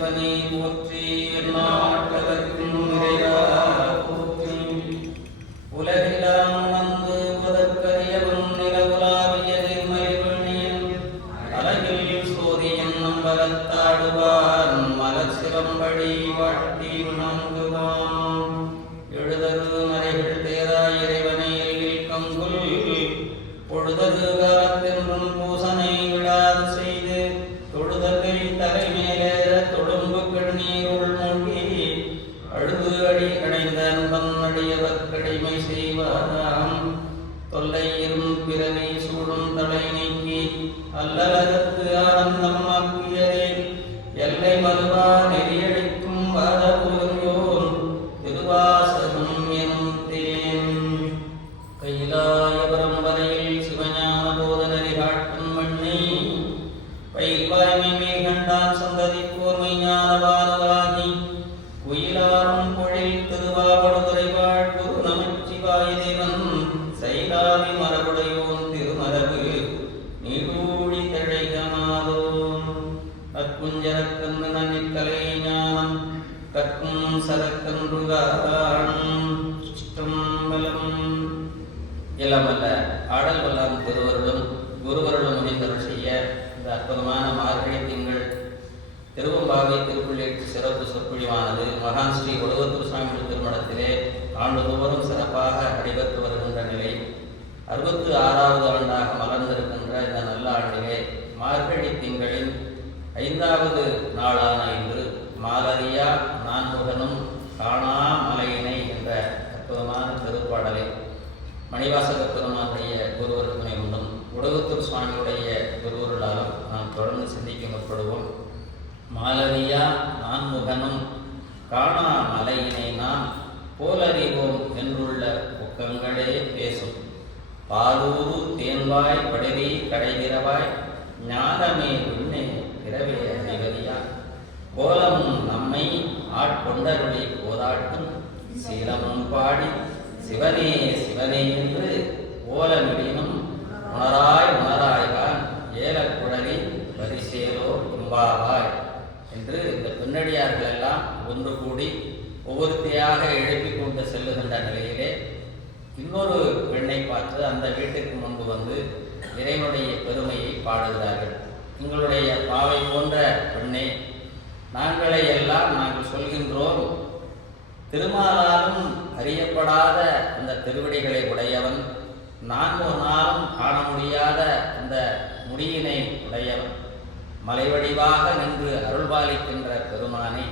சிவனே போற்றி. எந்நாட்டவர்க்கும் இறைவா போற்றி. உலகெல்லாம் உணர்ந்து உதற்கரியவன் நிலவுலாவிய நிர்மலிவனியன் அலகில் சோதியன் நம்பலத்தாடுவான் மலர் சிவம்படி வாட்டி உணங்குவான். எழுதரு மறைகள் தேரா இறைவனை எல்லில் கங்குல் பொழுதது காலத்தென்றும் பூசனை விடாது செய்து தொழுதலில் தலைமேலேற தொடும்பு கண்ணீருள் மூழ்கி அழுது அடி அடைந்த அன்பன் அடியவர் கடிமை செய்வாராம். தொல்லையிரும் பிறவி சூடும் தலை நீக்கி அல்லலகத்து ஆனந்தம் ஆக்கியதே எல்லை மதுவா நெறியடிக்கும் வாதபூரியோன் திருவாசகம் எனும் தேன். கைலாயபுரம் வரையில் சிவஞான போதனரி காட்டும் மண்ணை பயில்வாய்மை மேகண்டான் சந்ததி கூர்மை ஞானவானுவாகி குயிலாரும் பொழில் திருவாவடுதுறை வாழ் குரு நமச்சிவாய தேவன் சைலாவி மரபுடையோன் திருமரபு நீடூழி தழைகமாதோ. அக்குஞ்சரக்கன்று நன்னிற்கலை ஞானம் கற்கும் சரக்கன்றுகான் சிற்றம்பலம். இளமல்ல ஆடல் வல்லாம் திருவருளும் குருவருளும் முனைந்தருள் செய்ய இந்த அற்புதமான மார்கழி திங்கள் திருவம்பாவை திருப்புள்ளேட்டு சிறப்பு சொற்பொழிவானது மகான் ஸ்ரீ ஒடுவத்தூர் சுவாமி திருமணத்திலே ஆண்டுதோறும் சிறப்பாக நடைபெற்று வருகின்ற நிலை 66வது ஆண்டாக மலர்ந்திருக்கின்ற இந்த நல்ல ஆண்டிலே மார்கழி திங்களின் 5வது நாளான இன்று மாலரியா நான்முகனும் காணா மலையினை என்ற அற்புதமான திருப்பாடலை மணிவாசக பெருமானுடைய குருவர் துணை கொண்டும் ஒடுவத்தூர் சுவாமியுடைய குருவருளாலும் நாம் தொடர்ந்து சிந்திக்க முற்படுவோம். மாலரியா நான்முகனும் காணா மலையினை நாம் போலறிவோம் என்றுள்ள புக்கங்களே பேசும். பாலூரு தேன்வாய் படவி கடைதிரவாய் ஞானமே விண்ணே பிறவே அறிவறியா கோலமும் நம்மை ஆட்கொண்டருளை போதாட்டும் சீலமும் பாடி சிவனே சிவனே என்று ஓலமிடினும் உணராய் உணராய்கான் ஏலக்குழலி பரிசேலோ கும்பாவாய் என்று இந்த பின்னடியார்கள் எல்லாம் ஒன்று கூடி ஒவ்வொருத்தையாக எழுப்பிக் கொண்டு செல்லுகின்ற நிலையிலே இன்னொரு பெண்ணை பார்த்து அந்த வீட்டுக்கு முன்பு வந்து இறைவனுடைய பெருமையை பாடுகிறார்கள். எங்களுடைய பாவை போன்ற பெண்ணை நாங்களே எல்லாம் நாங்கள் சொல்கின்றோம், திருமாலாலும் அறியப்படாத அந்த திருவடிகளை உடையவன், நான் ஒரு நாளும் காண முடியாத அந்த முடியினை உடையவன், மலைவடிவாக நின்று அருள்பாலிக்கின்ற பெருமானை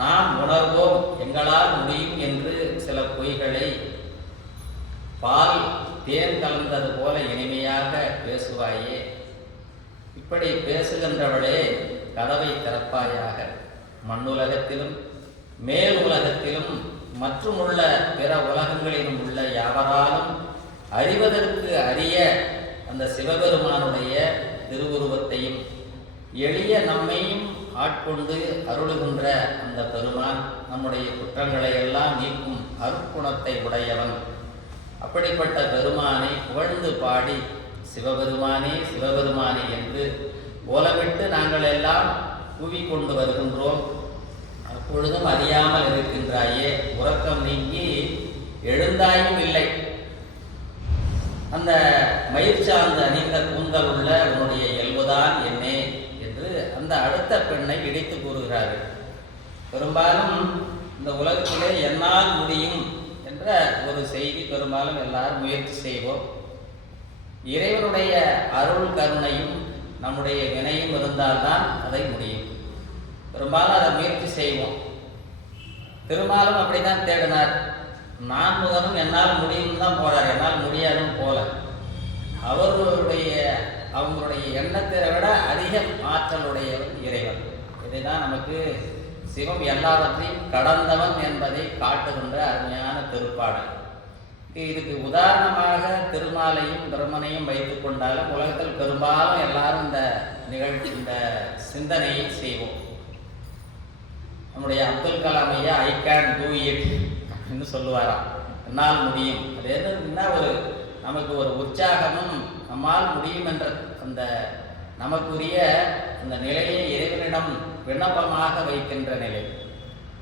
நாம் உணர்வோம், எங்களால் முடியும் என்று சில பொய்களை பால் தேன் கலந்தது போல இனிமையாக பேசுவாயே. இப்படி பேசுகின்றவளே கதவை திறப்பாயாக. மண்ணுலகத்திலும் மேல் உலகத்திலும் மற்றும் உள்ள பிற உலகங்களிலும் உள்ள யாவராலும் அறிவதற்கு அரிய அந்த சிவபெருமானுடைய திருவுருவத்தையும் எளிய நம்மையும் ஆட்கொண்டு அருளுகின்ற அந்த பெருமான் நம்முடைய குற்றங்களை எல்லாம் நீக்கும் அருட்குணத்தை உடையவன். அப்படிப்பட்ட பெருமானை புகழ்ந்து பாடி சிவபெருமானே சிவபெருமானே என்று ஓலமிட்டு நாங்கள் எல்லாம் கூவிக்கொண்டு வருகின்றோம். அப்பொழுதும் அறியாமல் இருக்கின்றாயே, உறக்கம் நீங்கி எழுந்தாயும் இல்லை. அந்த மயிர் சார்ந்த அணிந்த கூந்தல் உள்ள உன்னுடைய இயல்புதான் என்னே என்று அந்த அடுத்த பெண்ணை இடித்து கூறுகிறார்கள். பெரும்பாலும் இந்த உலகத்திலே என்னால் முடியும் என்ற ஒரு செய்தி பெரும்பாலும் எல்லாரும் முயற்சி செய்வோம். இறைவனுடைய அருள் கருணையும் நம்முடைய வினையும் இருந்தால்தான் அதை முடியும். பெரும்பாலும் அதை முயற்சி செய்வோம். திருமாலும் அப்படித்தான் தேடினார். நான்முகனும் என்னால் முடியும் தான் போறார், என்னால் முடியாதுன்னு போல. அவங்களுடைய எண்ணத்தை விட அதிக ஆற்றலுடையவன் இறைவன். இதைதான் நமக்கு சிவம் எல்லாவற்றையும் கடந்தவன் என்பதை காட்டுகின்ற அருமையான திருப்பாடல். இதுக்கு உதாரணமாக திருமாலையும் பிரம்மனையும் வைத்துக் கொண்டாலும் உலகத்தில் பெரும்பாலும் எல்லாரும் இந்த சிந்தனையை செய்வோம். நம்முடைய அப்துல் கலாம் ஐயா ஐ கேன் டூ இட் அப்படின்னு சொல்லுவாராம், என்னால் முடியும். அது என்ன நமக்கு ஒரு உற்சாகமும் நம்மால் முடியும் என்ற அந்த நமக்குரிய அந்த நிலையை இறைவனிடம் விண்ணப்பமாக வைக்கின்ற நிலை.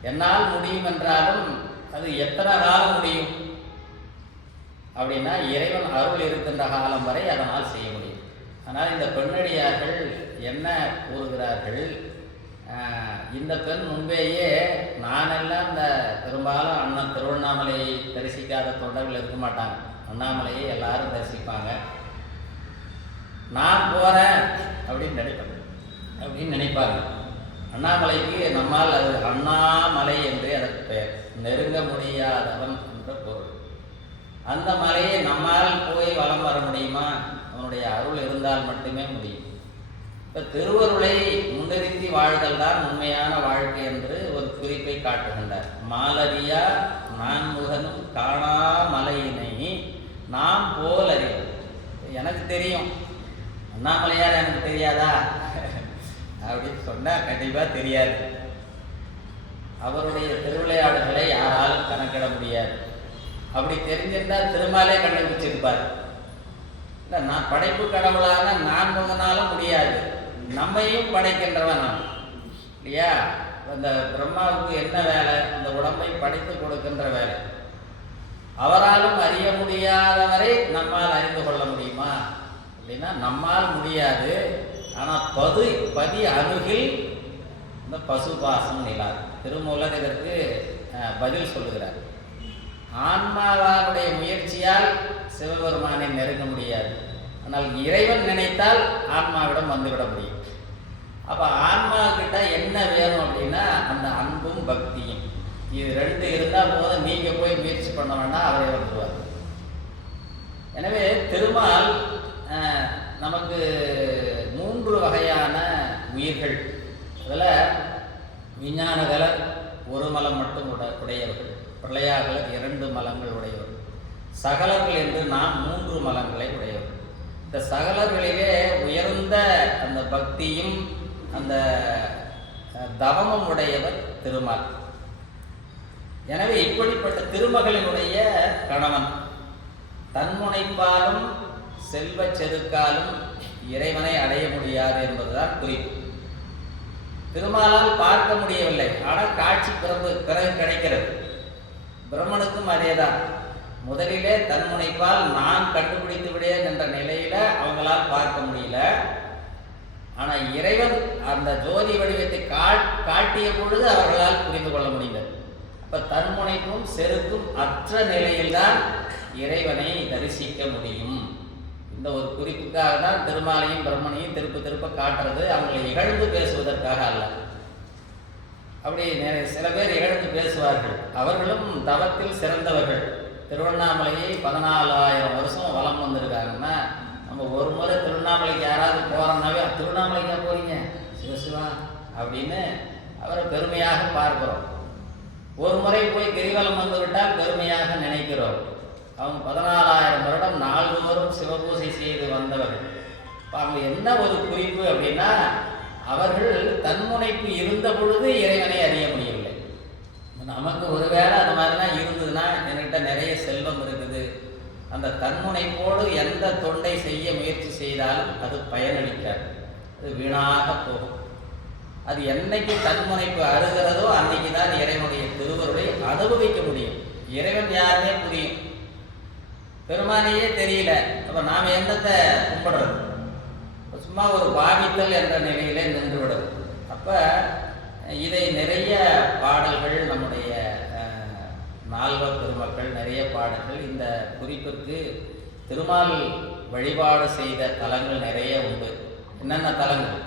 என்னால் முடியும் என்றாலும் அது எத்தனை காலம் முடியும் அப்படின்னா இறைவன் அருள் இருக்கின்ற காலம் வரை அதனால் செய்ய முடியும். ஆனால் இந்த பெண்ணடியார்கள் என்ன கூறுகிறார்கள், இந்த பெண் முன்பேயே நானெல்லாம் இந்த பெரும்பாலும் அண்ணன் திருவண்ணாமலையை தரிசிக்காத தொண்டர்கள் இருக்க மாட்டாங்க. அண்ணாமலையை எல்லாரும் தரிசிப்பாங்க. நான் போகிறேன் அப்படின்னு நினைப்பாங்க. அண்ணாமலைக்கு நம்மால் அது அண்ணாமலை என்றே அதற்கு பெயர், நெருங்க முடியாதவன் என்ற பொருள். அந்த மலையை நம்மால் போய் வலம் வர முடியுமா? அவனுடைய அருள் இருந்தால் மட்டுமே முடியும். இப்போ திருவருளை முன்னிறுத்தி வாழ்தல் தான் உண்மையான வாழ்க்கை என்று ஒரு குறிப்பை காட்டுகின்றார். மாலரியா நான்முகனும் காணா மலையினை நாம் போல் அறிவோம். எனக்கு தெரியும், அண்ணாமலையார் எனக்கு தெரியாதா அப்படின்னு சொன்னால் கண்டிப்பாக தெரியாது. அவருடைய திருவிளையாடுகளை யாராலும் கணக்கிட முடியாது. அப்படி தெரிஞ்சிருந்தால் திருமாலே கண்டுபிடிச்சிருப்பார். இல்லை, நான் படைப்பு கடவுளான நான் முகனாலும் முடியாது. நம்மையும் படைக்கின்றவன் நான் இல்லையா? அந்த பிரம்மாவுக்கு என்ன வேலை? இந்த உடம்பை படைத்து கொடுக்கின்ற வேலை. அவராலும் அறிய முடியாதவரை நம்மால் அறிந்து கொள்ள முடியுமா அப்படின்னா நம்மால் முடியாது. ஆனால் பதி அருகில் இந்த பசுபாசம் நிலார். திருமூலர் இதற்கு பதில் சொல்லுகிறார். ஆன்மாவாருடைய முயற்சியால் சிவபெருமானை நெருங்க முடியாது. ஆனால் இறைவன் நினைத்தால் ஆன்மாவிடம் வந்துவிட முடியும். அப்போ ஆன்மாக்கிட்ட என்ன வேணும் அப்படின்னா அந்த அன்பும் பக்தியும். இது ரெண்டு இருந்தால் போதும். நீங்கள் போய் முயற்சி பண்ண வேண்டாம், அவரே வந்துடுவார். எனவே திருமால் நமக்கு 3 வகையான உயிர்கள். அதில் விஞ்ஞானகலர் ஒரு மலம் மட்டும் உடையவர்கள், பிரளயாகலர் 2 மலங்கள் உடையவர்கள், சகலர்கள் என்று நாம் 3 மலங்களை உடையவர்கள். இந்த சகலர்களிலே உயர்ந்த அந்த பக்தியும் அந்த தவமும் உடையவர் திருமால். எனவே இப்படிப்பட்ட திருமகளினுடைய கணவன் தன்முனைப்பாலும் செல்வ செருக்காலும் இறைவனை அடைய முடியாது என்பதுதான் குறிப்பு. திருமாலால் பார்க்க முடியவில்லை, ஆனால் காட்சி பிறகு கிடைக்கிறது. பிரம்மனுக்கும் அதேதான். முதலிலே தன்முனைப்பால் நான் கண்டுபிடித்து விடேன் என்ற நிலையில அவங்களால் பார்க்க முடியல. ஆனால் இறைவன் அந்த ஜோதி வடிவத்தை காட்டிய பொழுது அவர்களால் புரிந்து கொள்ள முடிந்தது. அப்ப தன்முனைப்பும் செருக்கும் அற்ற நிலையில்தான் இறைவனை தரிசிக்க முடியும். இந்த ஒரு குறிப்புக்காக தான் திருமாலையும் பிரம்மனையும் திருப்ப காட்டுறது. அவங்களை இகழ்ந்து பேசுவதற்காக அல்ல. அப்படி சில பேர் இகழ்ந்து பேசுவார்கள். அவர்களும் தவத்தில் சிறந்தவர்கள். திருவண்ணாமலையை 14,000 வருஷம் வலம் வந்திருக்காங்கன்னா, நம்ம ஒரு முறை திருவண்ணாமலைக்கு யாராவது போகிறோம்னாவே திருவண்ணாமலைக்கா போறீங்க சிவசிவா அப்படின்னு அவரை பெருமையாக பார்க்கிறோம். ஒரு முறை போய் கிரிவலம் வந்து விட்டால் பெருமையாக நினைக்கிறோம். அவங்க 14,000 வருடம் நாள்தோறும் சிவபூசை செய்து வந்தவர்கள். இப்போ அவங்க என்ன ஒரு குறிப்பு அப்படின்னா, அவர்கள் தன்முனைப்பு இருந்த பொழுது இறைவனை அறிய முடியவில்லை. நமக்கு ஒருவேளை அந்த மாதிரிலாம் இருந்ததுன்னா, என்கிட்ட நிறைய செல்வம் இருக்குது, அந்த தன்முனைப்போடு எந்த தொண்டை செய்ய முயற்சி செய்தாலும் அது பயனளிக்காது, அது வீணாக போகும். அது என்னைக்கு தன்முனைப்பு அருகிறதோ அன்னைக்கு தான் இறைவனுடைய திருவருளை அனுபவிக்க முடியும். இறைவன் யாருமே புரியும், பெருமானையே தெரியல. அப்போ நாம் என்னத்தை கும்பிடுறது? சும்மா ஒரு பாவித்தல் என்ற நிலையிலே நின்றுவிடுது. அப்போ இதை நிறைய பாடல்கள், நம்முடைய நால்வர் பெருமக்கள் நிறைய பாடல்கள் இந்த குறிப்பிற்கு திருமால் வழிபாடு செய்த தலங்கள் நிறைய உண்டு. என்னென்ன தலங்கள்?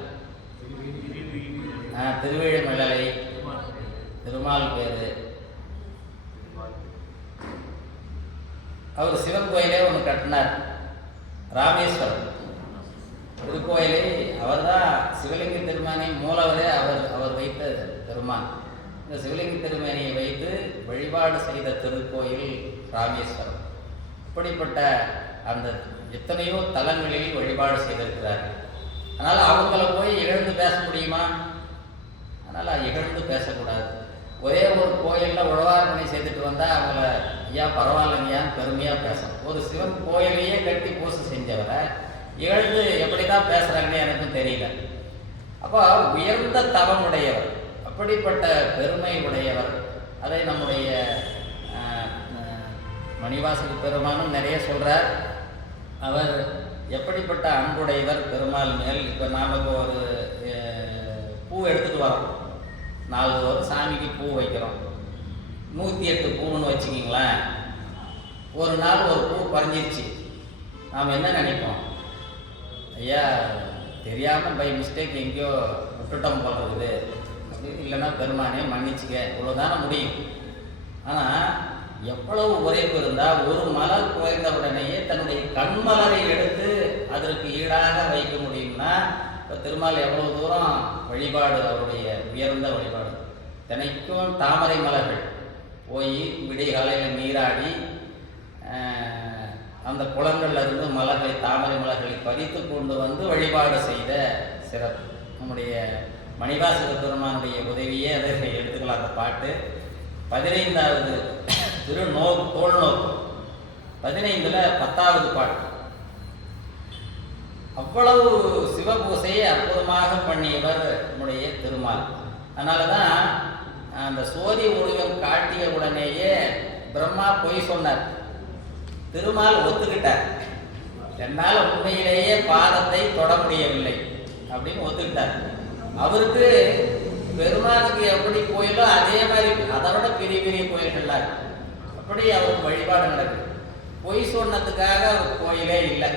திருவேழிமலை, திருமால் பேரு. அவர் சிவன் கோயிலே ஒன்று கட்டினார், ராமேஸ்வரம் திருக்கோயிலை. அவர் தான் சிவலிங்க திருமேனி மூலவரே அவர் வைத்த பெருமான். இந்த சிவலிங்க திருமேனியை வைத்து வழிபாடு செய்த திருக்கோயில் ராமேஸ்வரம். இப்படிப்பட்ட அந்த எத்தனையோ தலங்களில் வழிபாடு செய்திருக்கிறார்கள். அதனால் அவங்கள போய் இகழ்ந்து பேச முடியுமா? அதனால் இகழ்ந்து பேசக்கூடாது. ஒரே ஒரு கோயிலில் உழவார்மனை செய்துட்டு வந்தால் அவங்கள ஐயா பரவாயில்லைங்கயான்னு பெருமையாக பேசணும். ஒரு சிவன் கோயிலையே கட்டி பூசை செஞ்சவரை இகழ்ந்து எப்படி தான் பேசுகிறாங்கன்னு எனக்கும் தெரியல. அப்போ உயர்ந்த தவமுடையவர், அப்படிப்பட்ட பெருமை உடையவர். அதை நம்முடைய மணிவாசக பெருமானும் நிறைய சொல்கிறார். அவர் எப்படிப்பட்ட அன்புடையவர் பெருமாள் மேல். இப்போ நாம் இப்போ ஒரு பூ எடுத்துகிட்டு வரோம், 4 ஒரு சாமிக்கு பூ வைக்கிறோம், 108 பூன்னு வச்சுக்கிங்களேன். ஒரு நாள் ஒரு பூ குறைஞ்சிருச்சு, நாம் என்ன நினைப்போம்? ஐயா தெரியாமல் பை மிஸ்டேக் எங்கேயோ விட்டுட்டோம் போல இருக்குது அப்படின்னு, இல்லைன்னா பெருமானே மன்னிச்சுக்க, இவ்வளோதானே முடியும். ஆனால் எவ்வளவு உரைப்பு இருந்தால் ஒரு மலர் குறைந்த உடனேயே தன்னுடைய கண்மலரை எடுத்து அதற்கு ஈடாக வைக்க முடியும்னா, இப்போ திருமால் எவ்வளவு தூரம் வழிபாடு, அவருடைய உயர்ந்த வழிபாடு. தினைக்கும் தாமரை மலர்கள் போய் விடிய காலையில் நீராடி அந்த குளங்கள்ல இருந்து மலர்களை, தாமரை மலர்களை பறித்து கொண்டு வந்து வழிபாடு செய்த சிறப்பு. நம்முடைய மணிவாசக பெருமானுடைய உதவியே அதை எடுத்துக்கலாம். அந்த பாட்டு 15வது தோல் நோக்கு 15ல் 10வது பாட்டு. அவ்வளவு சிவபூசையை அற்புதமாக பண்ணியவர் நம்முடைய திருமால். அதனால தான் அந்த சோதி உருவம் காட்டிய உடனேயே பிரம்மா பொய் சொன்னார், திருமால் ஒத்துக்கிட்டார். என்னால் உண்மையிலேயே பாதத்தை தொட முடியவில்லை அப்படின்னு ஒத்துக்கிட்டார். அவருக்கு பெருமாளுக்கு எப்படி கோயிலோ அதே மாதிரி அதை விட பெரிய பெரிய கோயில்கள்லாம் இருக்கு. அப்படி அவருக்கு வழிபாடு நடக்குது. பொய் சொன்னதுக்காக அவர் கோயிலே இல்லை.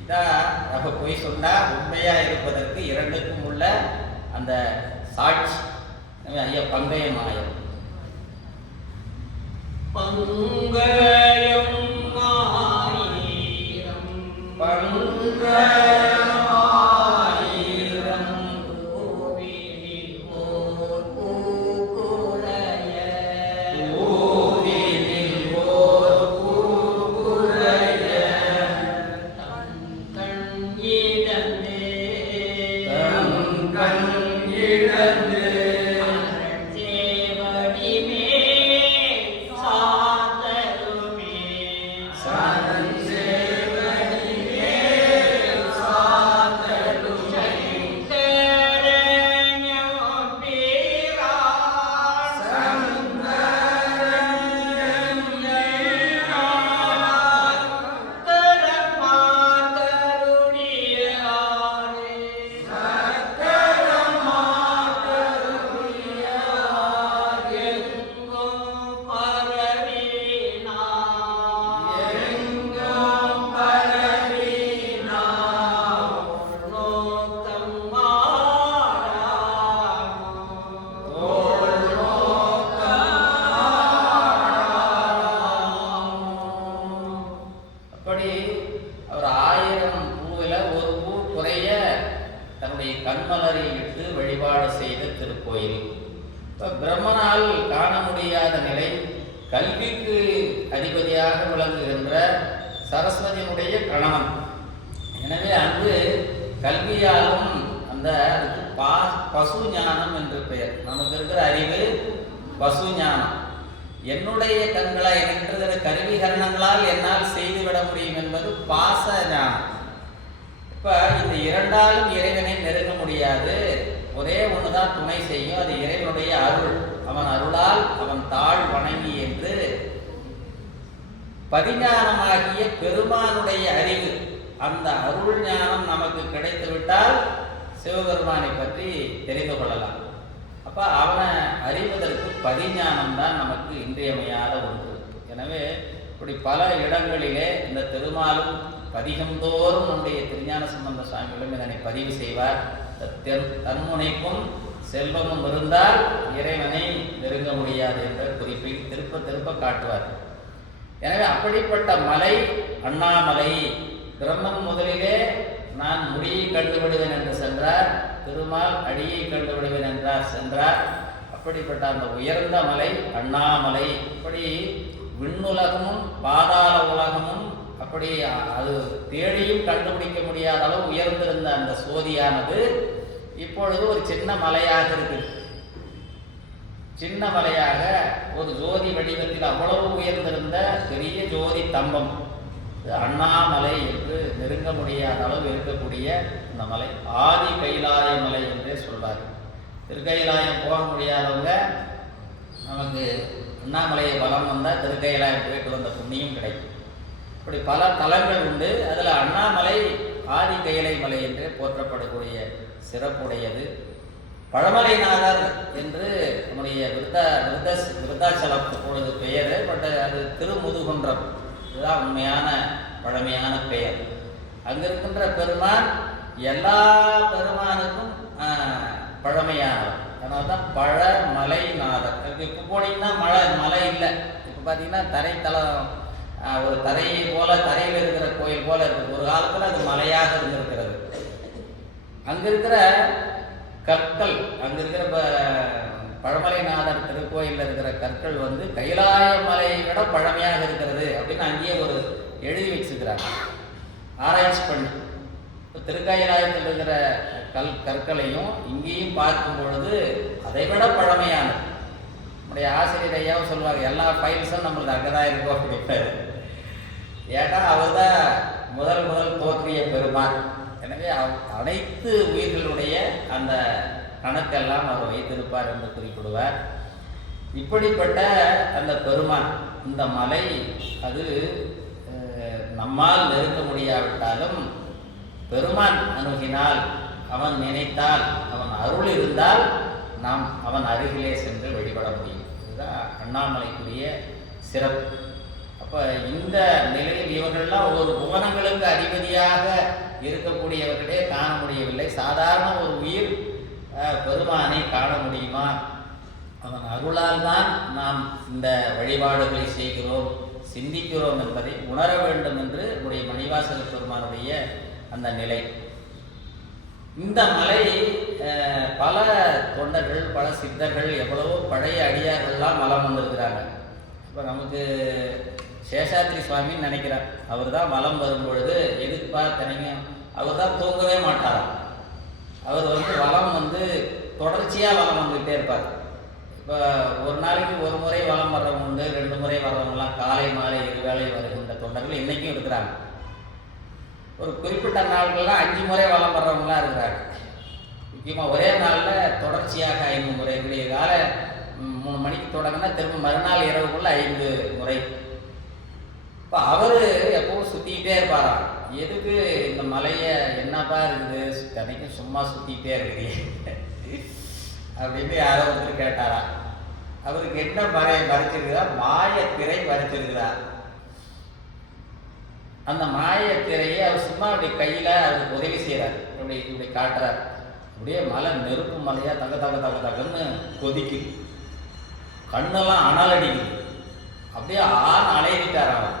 இதான் நம்ம பொய் சொன்னா உண்மையா இருப்பதற்கு இரண்டுக்கும் உள்ள அந்த சாட்சி. ஐயா பங்கைய மாயம் பங்கயம் ஆயிரம் பங்கயம் கண்மலரை இட்டு வழிபாடு செய்த திருக்கோயில். இப்போ பிரம்மனால் காண முடியாத நிலை, கல்விக்கு அதிபதியாக விளங்குகின்ற சரஸ்வதியினுடைய கணவன். எனவே அங்கு கல்வியாலும் அந்த அதுக்கு பசு ஞானம் என்று பெயர். நமக்கு இருக்கிற அறிவு பசு ஞானம். என்னுடைய கண்களை நின்றுகிற கருவி கரணங்களால் என்னால் செய்துவிட முடியும் என்பது பாச ஞானம். இப்போ இந்த இரண்டாலும் இறைவனை நெருங்க முடியாது. ஒரே ஒன்றுதான் துணை செய்யும், அது இறைவனுடைய அருள். அவன் அருளால் அவன் தாழ் வணங்கி என்று பதிஞானமாகிய பெருமானுடைய அறிவு, அந்த அருள் ஞானம் நமக்கு கிடைத்துவிட்டால் சிவபெருமானை பற்றி தெரிந்து கொள்ளலாம். அப்போ அவனை அறிவதற்கு பதிஞானம் தான் நமக்கு இன்றியமையாத ஒன்று. எனவே இப்படி பல இடங்களிலே இந்த திருமாலும் பதிகந்தோறும் நம்முடைய திருஞான சம்பந்த சுவாமிகளும் இதனை பதிவு செய்வார். தன்முனைக்கும் செல்வமும் இருந்தால் இறைவனை நெருங்க முடியாது என்ற குறிப்பை திருப்ப திருப்ப காட்டுவார். எனவே அப்படிப்பட்ட மலை அண்ணாமலை. பிரம்மன் முதலிலே நான் முடியை கண்டுவிடுவேன் என்று சென்றார், திருமால் அடியை கண்டுவிடுவேன் என்றார் சென்றார். அப்படிப்பட்ட அந்த உயர்ந்த மலை அண்ணாமலை. இப்படி விண்ணுலகமும் பாதாள உலகமும் அப்படி அது தேடியும் கண்டுபிடிக்க முடியாத அளவு உயர்ந்திருந்த அந்த சோதியானது இப்பொழுது ஒரு சின்ன மலையாக இருக்குது. சின்ன மலையாக ஒரு ஜோதி வடிவத்தில் அவ்வளவு உயர்ந்திருந்த பெரிய ஜோதி தம்பம் அண்ணாமலை என்று நெருங்க முடியாத அளவு இருக்கக்கூடிய அந்த மலை ஆதி கைலாய மலை என்றே சொல்வார். திருக்கைலாயம் போக முடியாதவங்க நமக்கு அண்ணாமலையை வலம் வந்தால் திருக்கைலாயம் போயிட்டு வந்த புண்ணியம் கிடைக்கும். இப்படி பல தலங்கள் உண்டு. அதில் அண்ணாமலை ஆதி கைலை மலை என்றே போற்றப்படக்கூடிய சிறப்புடையது. பழமலைநாதர் என்று நம்முடைய விருத்தாச்சலம் இப்பொழுது பெயர். பட் அது திருமுதுகுன்றம், இதுதான் உண்மையான பழமையான பெயர். அங்கே இருக்கின்ற பெருமான் எல்லா பெருமானுக்கும் பழமையானவர். அதனால தான் பழமலைநாதர். இப்போ போனீங்கன்னா மலை இல்லை. இப்போ பார்த்தீங்கன்னா தரைத்தளம், ஒரு தரையை போல, தரையில் இருக்கிற கோயில் போல இருக்குது. ஒரு காலத்தில் அது மலையாக இருந்திருக்கிறது. அங்கே இருக்கிற கற்கள், அங்கே இருக்கிற பழமலைநாதர் திருக்கோயிலில் இருக்கிற கற்கள் வந்து கைலாய மலையை விட பழமையாக இருக்கிறது அப்படின்னு அங்கேயே ஒரு எழுதி வச்சுக்கிறாங்க, ஆராய்ச்சி பண்ணி. இப்போ திருக்கைலாயத்தில் இருக்கிற கற்களையும் இங்கேயும் பார்க்கும் பொழுது அதை விட பழமையானது. நம்முடைய ஆசிரியர் ஐயாவும் சொல்லுவாங்க, எல்லா ஃபைல்ஸும் நம்மளுக்கு அங்கே தான் இருக்கும் அப்படின்ட்டு. ஏன்னா அவர் தான் முதல் தோற்றிய பெருமான். எனவே அனைத்து உயிர்களுடைய அந்த கணக்கெல்லாம் அவர் வைத்திருப்பார் என்று குறிப்பிடுவார். இப்படிப்பட்ட அந்த பெருமான், இந்த மலை அது நம்மால் நெருங்க முடியாவிட்டாலும் பெருமான் அணுகினால், அவன் நினைத்தால், அவன் அருள் இருந்தால் நாம் அவன் அருகிலே சென்று வழிபட முடியும். இதுதான் அண்ணாமலைக்குரிய சிறப்பு. அப்போ இந்த நிலையில் இவர்கள்லாம் ஒரு புவனங்களுக்கு அதிபதியாக இருக்கக்கூடியவர்களே காண முடியவில்லை. சாதாரண ஒரு உயிர் பெருமானை காண முடியுமா? அவன் அருளால் தான் நாம் இந்த வழிபாடுகளை செய்கிறோம், சிந்திக்கிறோம் என்பதை உணர வேண்டும் என்று நம்முடைய மணிவாசக பெருமானுடைய அந்த நிலை. இந்த மலை பல தொண்டர்கள், பல சித்தர்கள், எவ்வளவோ பழைய அடியார்கள்லாம் மலம் வந்திருக்கிறாங்க. இப்போ நமக்கு சேஷாத்ரி சுவாமின்னு நினைக்கிறார். அவர் தான் மலம் வரும்பொழுது எதுக்குப்பா தனிங்க, அவர் தான் தூங்கவே மாட்டாராம். அவர் வந்து வலம் வந்து தொடர்ச்சியாக வலம் வந்துக்கிட்டே இருப்பார். இப்போ ஒரு நாளைக்கு ஒரு முறை வலம் வர்றவங்க உண்டு, 2 முறை வர்றவங்கலாம் காலை மாலை 2 வேளை வருகின்ற தொண்டர்கள் இன்றைக்கும் இருக்கிறாங்க. ஒரு குறிப்பிட்ட நாட்கள்லாம் 5 முறை வலம் வர்றவங்களாம் இருக்கிறாங்க. முக்கியமாக ஒரே நாளில் தொடர்ச்சியாக 5 முறை. இப்படி காலை 3 மணிக்கு தொடங்கினா திரும்ப மறுநாள் இரவுக்குள்ளே 5 முறை. இப்போ அவர் எப்பவும் சுற்றிக்கிட்டே இருப்பாராம். எதுக்கு இந்த மலையை என்னப்பா இருக்குது, தினைக்கும் சும்மா சுற்றிக்கிட்டே இருக்கிறீங்க அப்படின்னு யாரோ ஒருத்தர் கேட்டாரா. அவருக்கு என்ன மறைச்சிருக்குதா? மாயத்திரை மறைச்சிருக்கிறார். அந்த மாயத்திரையை அவர் சும்மா அப்படி கையில் அவருக்கு உதவி செய்கிறார். இப்படி காட்டுறார். அப்படியே மலை நெருப்பு மலையாக தகன்னு கொதிக்குது, கண்ணெல்லாம் அனல் அடிக்குது. அப்படியே அலையிட்டார் அவர்.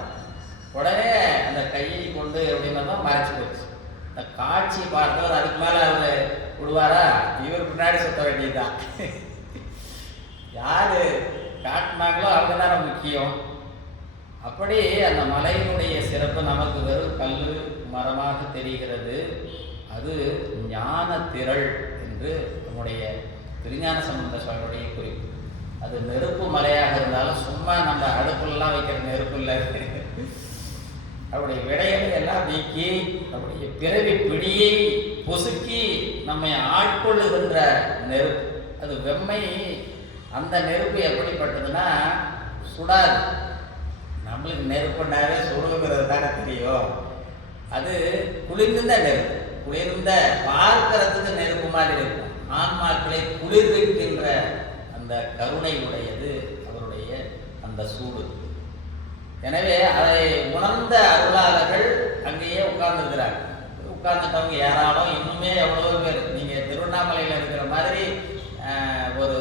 உடனே அந்த கையை கொண்டு அப்படின்னா தான் மறைச்சி போச்சு. இந்த காட்சி பார்த்தவர் அதுக்கு மேலே அவர் விடுவாரா? இவர் பின்னாடி சுத்த வேண்டியதுதான். யார் காட்டினாங்களோ அவங்க தானே முக்கியம். அப்படி அந்த மலையினுடைய சிறப்பு நமக்கு வெறும் கல் மரமாக தெரிகிறது. அது ஞான திரள் என்று நம்முடைய திருஞான சம்பந்த சுவாமியுடைய குறிப்பு. அது நெருப்பு மலையாக இருந்தாலும் சும்மா நம்ம அடுப்புலாம் வைக்கிற நெருப்பு இல்லை. அவருடைய விடைகளை எல்லாம் நீக்கி அவருடைய பிறவி பிடியை பொசுக்கி நம்மை ஆட்கொள்ளுகின்ற நெருப்பு. அது வெம்மை. அந்த நெருப்பு எப்படிப்பட்டதுன்னா சுடாது. நம்மளுக்கு நெருப்புனாவே சுடுங்கிறது தானே தெரியும். அது குளிர்ந்த நெருப்பு, குளிர்ந்த பார்க்கறதுக்கு நெருப்பு மாதிரி இருக்கும். ஆன்மாக்களை குளிர்விக்கின்ற அந்த கருணை உடையது அவருடைய அந்த சூடு. எனவே அதை உணர்ந்த அருளாளர்கள் அங்கேயே உட்கார்ந்துருக்கிறாங்க. உட்கார்ந்துட்டவங்க ஏராளம், இன்னுமே எவ்வளோ பேர். நீங்கள் திருவண்ணாமலையில் இருக்கிற மாதிரி ஒரு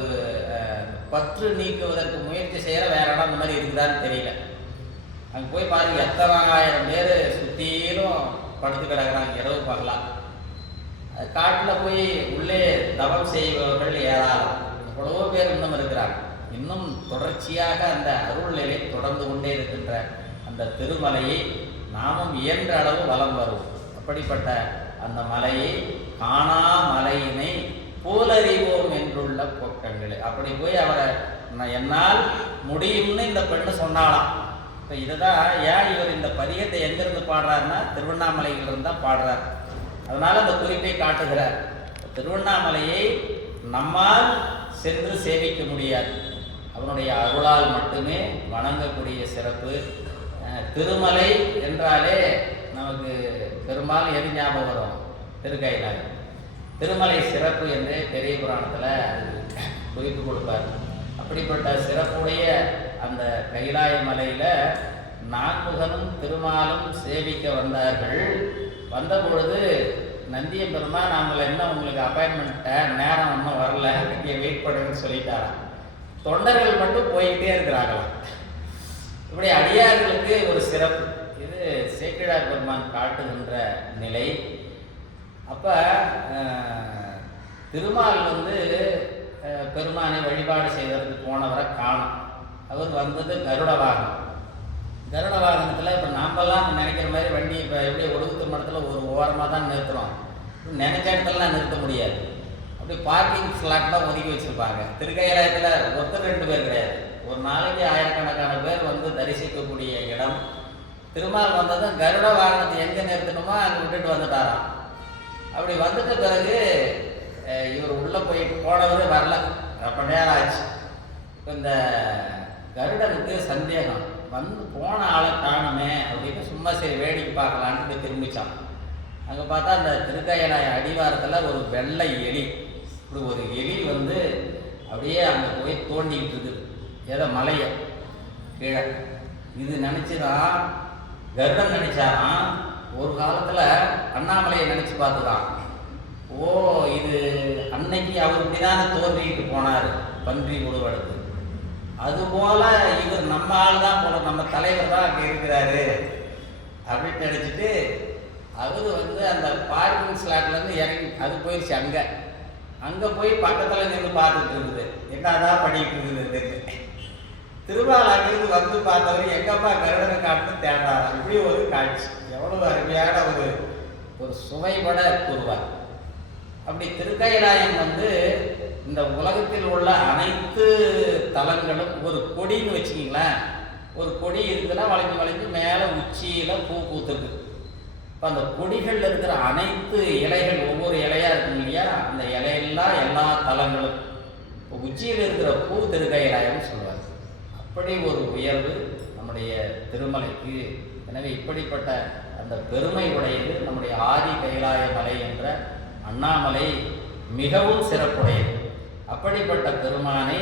பற்று நீக்குவதற்கு முயற்சி செய்கிற வேற இடம் அந்த மாதிரி இருக்குதான்னு தெரியல. அங்கே போய் பாருங்கள், எத்தனை ஆயிரம் பேர் சுற்றிலும் படுத்து கிடக்கிறாங்க இரவு பகலாம். காட்டில் போய் உள்ளே தவம் செய்பவர்கள் ஏராளம், எவ்வளவோ பேர் இன்னும் இருக்கிறாங்க. இன்னும் தொடர்ச்சியாக அந்த அருள் நிலை தொடர்ந்து கொண்டே இருக்கின்ற அந்த திருமலையை நாமும் இயன்ற அளவு வலம் வருவோம். அப்படிப்பட்ட அந்த மலையை காணா மலையினை போலறிவோம் என்றுள்ள போக்கங்களே. அப்படி போய் அவரை என்னால் முடியும்னு இந்த பெண்ணு சொன்னாலாம். இப்போ இதுதான் ஏன் இவர் இந்த பதிகத்தை எங்கேருந்து பாடுறாருன்னா திருவண்ணாமலையிலிருந்து தான் பாடுறார். அதனால் அந்த குறிப்பை காட்டுகிறார். திருவண்ணாமலையை நம்மால் சென்று சேவிக்க முடியாது, அவனுடைய அருளால் மட்டுமே வணங்கக்கூடிய சிறப்பு. திருமலை என்றாலே நமக்கு பெரும்பாலும் எது ஞாபகம் வரும்? திருக்கைலாயம். திருமலை சிறப்பு என்று பெரிய புராணத்தில் குறிப்பு கொடுப்பார். அப்படிப்பட்ட சிறப்புடைய அந்த கைலாய மலையில் நான்முகனும் திருமாலும் சேவிக்க வந்தார்கள். வந்த பொழுது நந்தியம் பெருமான் அவங்கள என்ன உங்களுக்கு அப்பாயின்மெண்ட்டை நேரம் ஒன்றும் வரல, இங்கே வெயிட் பண்ணுன்னு சொல்லிட்டாராம். தொண்டர்கள் மட்டும் போய்கிட்டே இருக்கிறாங்களாம். இப்படி அடியார்களுக்கு ஒரு சிறப்பு இது சேக்கிழார் பெருமான் காட்டுகின்ற நிலை. அப்போ திருமால் பெருமானை வழிபாடு செய்வதற்கு போனவரை காணும். அவர் வந்தது கருட வாகனம். கருட வாகனத்தில் இப்போ நாமெல்லாம் நினைக்கிற மாதிரி வண்டி இப்போ எப்படி ஒடுக்கு மரத்தில் ஒரு ஓரமாக தான் நிறுத்துகிறோம், நினைச்ச இடத்துலலாம் நிறுத்த முடியாது. அப்படி பார்க்கிங் ஸ்லாட் தான் ஒதுக்கி வச்சுருப்பாங்க. திருக்கைலாயத்தில் ஒருத்தர் 2 பேர் கிடையாது, ஒரு நாளைக்கு ஆயிரக்கணக்கான பேர் தரிசிக்கக்கூடிய இடம். திருமால் வந்ததும் கருட வாகனத்தை எங்கே நிறுத்தணுமோ அங்கே விட்டுட்டு வந்துட்டாராம். அப்படி வந்துட்ட பிறகு இவர் உள்ளே போனவர் வரல, ரொம்ப நேரம் ஆச்சு. இப்போ இந்த கருடனுக்கு சந்தேகம் போன ஆளை காணுமே அப்படின்னு சும்மா சரி வேடிக்கை பார்க்கலான்னு போய் திரும்பிச்சான். அங்கே பார்த்தா அந்த திருக்கைலாய அடிவாரத்தில் ஒரு வெள்ளை எலி, இப்படி ஒரு எலி அப்படியே அங்கே போய் தோண்டிக்கிட்டு இருக்குது, ஏதோ மலையை கீழே. இது நினச்சிதான் கருடன் நினைச்சாராம். ஒரு காலத்தில் அண்ணாமலையை நினச்சி பார்த்துதான், ஓ இது அன்னைக்கு அவர் இப்படிதானே தோன்றிக்கிட்டு போனார் பன்றி உருவெடுத்து, அதுபோல் இவர் நம்ம ஆள் தான் போல, நம்ம தலைவர் தான் அங்கே இருக்கிறாரு அப்படின்னு நினச்சிட்டு அவர் அந்த பார்க்கிங் ஸ்லாட்லேருந்து இறங்கி அது போயிடுச்சு. அங்கே போய் பக்கத்தில் நின்று பார்த்துட்டு இருக்குது, என்னதான் பண்ணிட்டு இருக்குது. திருமால் அங்கிருந்து பார்த்தவர் எங்கப்பா கருடனை காட்டுன்னு தேடாரா. இப்படி ஒரு காட்சி எவ்வளவு அருமையான ஒரு சுவைபட கூறுவார். அப்படி திருக்கைலாயம் இந்த உலகத்தில் உள்ள அனைத்து தலங்களும் ஒரு கொடின்னு வச்சுக்கிங்களேன். ஒரு கொடி இருக்குதுன்னா வளைஞ்சு மேலே உச்சியில் பூ பூத்துருக்கு. இப்போ அந்த கொடிகளில் இருக்கிற அனைத்து இலைகள் ஒவ்வொரு இலையாக இருக்கும் இல்லையா, அந்த இலையெல்லாம் எல்லா தலங்களும். இப்போ உச்சியில் இருக்கிற பூ திருக்கைலாயம்னு சொல்லுவார். அப்படி ஒரு உயர்வு நம்முடைய திருமலைக்கு. எனவே இப்படிப்பட்ட அந்த பெருமை உடையது நம்முடைய ஆதி கைலாய மலை என்ற அண்ணாமலை மிகவும் சிறப்புடையது. அப்படிப்பட்ட பெருமானை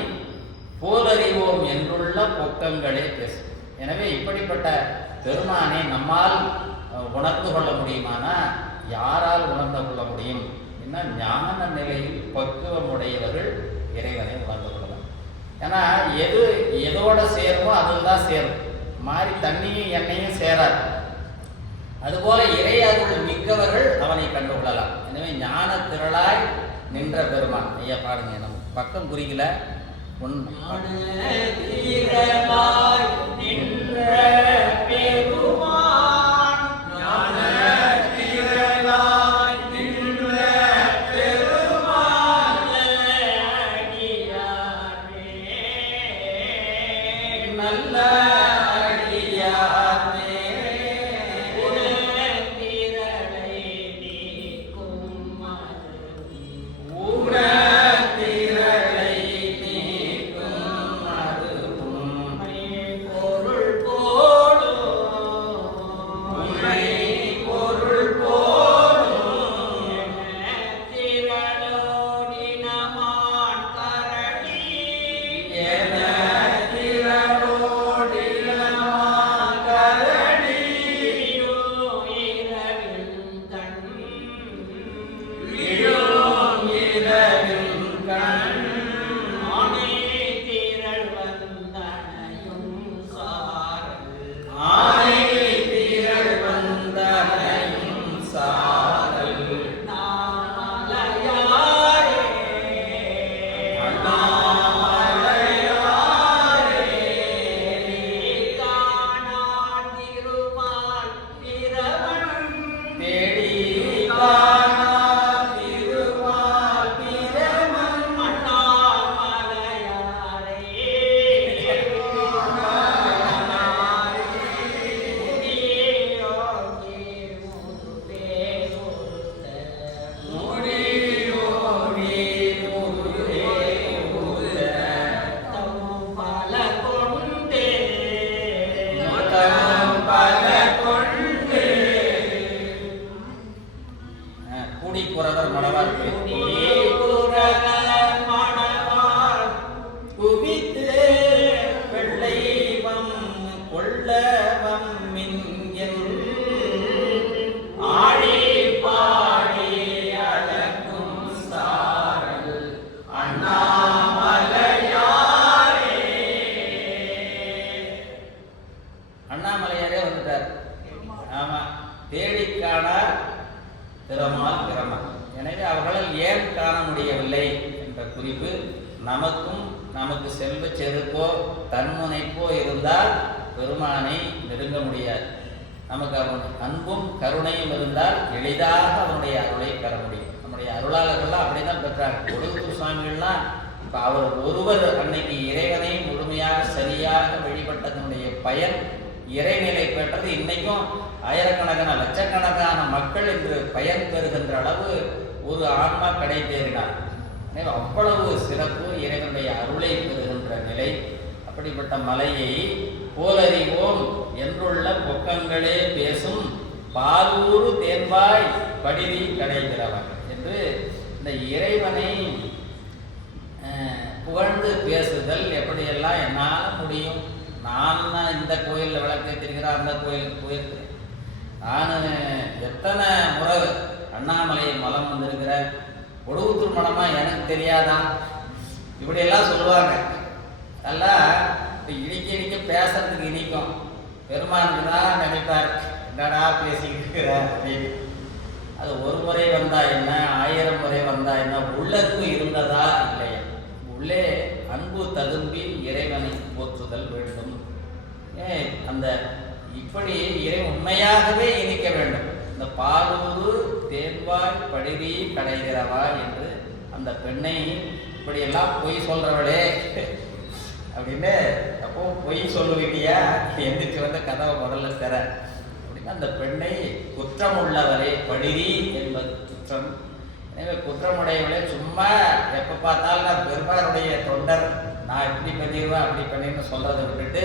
போலறிவோம் என்றுள்ள பொக்கங்களே பேசும். எனவே இப்படிப்பட்ட பெருமானை நம்மால் உணர்ந்து கொள்ள முடியுமானா யாரால் உணர்ந்து கொள்ள முடியும்? என்ன ஞான நிலையில் பக்குவமுடையவர்கள் இறைவனை உணர்ந்து கொள்ளலாம். ஏன்னா எதோட சேருமோ அதில் தான் சேரும், மாறி தண்ணியும் எண்ணெயும் சேராது. அதுபோல இறை அருள் மிக்கவர்கள் அவனை கண்டுகொள்ளலாம். எனவே ஞான திரளாய் நின்ற பெருமான். ஐயா பாருங்க, நம்ம பக்கம் குறிக்கல. நின்ற பெருமான், ஞான திரளாய் நின்ற பெருமான், நல்ல பொருள் போலும் நமக்கும் நமக்கு செல்வ செருக்கோ தன்முனைப்போ இருந்தால் பெருமானை நெருங்க முடியாது. நமக்கு அவன் அன்பும் கருணையும் இருந்தால் எளிதாக அவனுடைய அருளை பெற முடியும். நம்முடைய அருளாளர்கள்லாம் அப்படிதான் பெற்றாங்க. கொடுகுத்தூர் சுவாமிகள்லாம் இப்போ அவர் ஒருவர் அன்னைக்கு இறைவனை முழுமையாக சரியாக வழிபட்டதனுடைய பயன் இறைநிலை பெற்றது. இன்னைக்கும் ஆயிரக்கணக்கான லட்சக்கணக்கான மக்கள் இன்று பயன் பெறுகின்ற அளவு ஒரு ஆன்மா கடை தேறினார். அவ்வளவு சிறப்பு இறைவனுடைய அருளை பெறுகின்ற நிலை. அப்படிப்பட்ட மலையை போலறிவோம் என்றுள்ள பொக்கங்களே பேசும் பாலூரு தேன்பாய் படிதி கடைகிறவன் என்று இந்த இறைவனை புகழ்ந்து பேசுதல் எப்படியெல்லாம் என்னால் முடியும். நான் இந்த கோயிலில் விளக்கேற்றிருக்கிறேன், அந்த கோயிலுக்கு போயிருக்கிறேன். நான் எத்தனை முறை அண்ணாமலை மலம் வந்திருக்கிறேன், கொடுகுத்தூர் மலமா எனக்கு தெரியாதா, இப்படியெல்லாம் சொல்லுவாங்க. அதெல்லாம் இப்போ இடிக்க இடிக்க பேசுறதுக்கு இனிக்கும். பெருமானுக்கு தான் நினைப்பார், என்னடா பேசிக்கிட்டு இருக்கிற அப்படின்னு. அது ஒரு முறை வந்தா என்ன, 1000 முறை வந்தா என்ன, உள்ளுக்கு இருந்ததா இல்லையா? உள்ளே அன்பு ததும்பி இறைவனை போற்றுதல் வேண்டும். அந்த இப்படி இறை உண்மையாகவே இனிக்க வேண்டும். இந்த பாலூரு தேன்பாய் படிதி கடைகிறவா என்று அந்த பெண்ணை இப்படியெல்லாம் பொய் சொல்றவளே அப்படின்னு, அப்போ பொய் சொல்லுவிட்டியா, எந்திரிச்சு வந்த கதவை முதல்ல தர அப்படின்னா அந்த பெண்ணை குற்றமுள்ளவரே படிதி என்பது குற்றம். எனவே குற்றமுடையவளே சும்மா எப்போ பார்த்தாலும் நான் பெருமானுடைய தொண்டர், நான் இப்படி பண்ணிடுவேன் அப்படி பண்ணிடுன்னு சொல்றதை விட்டுட்டு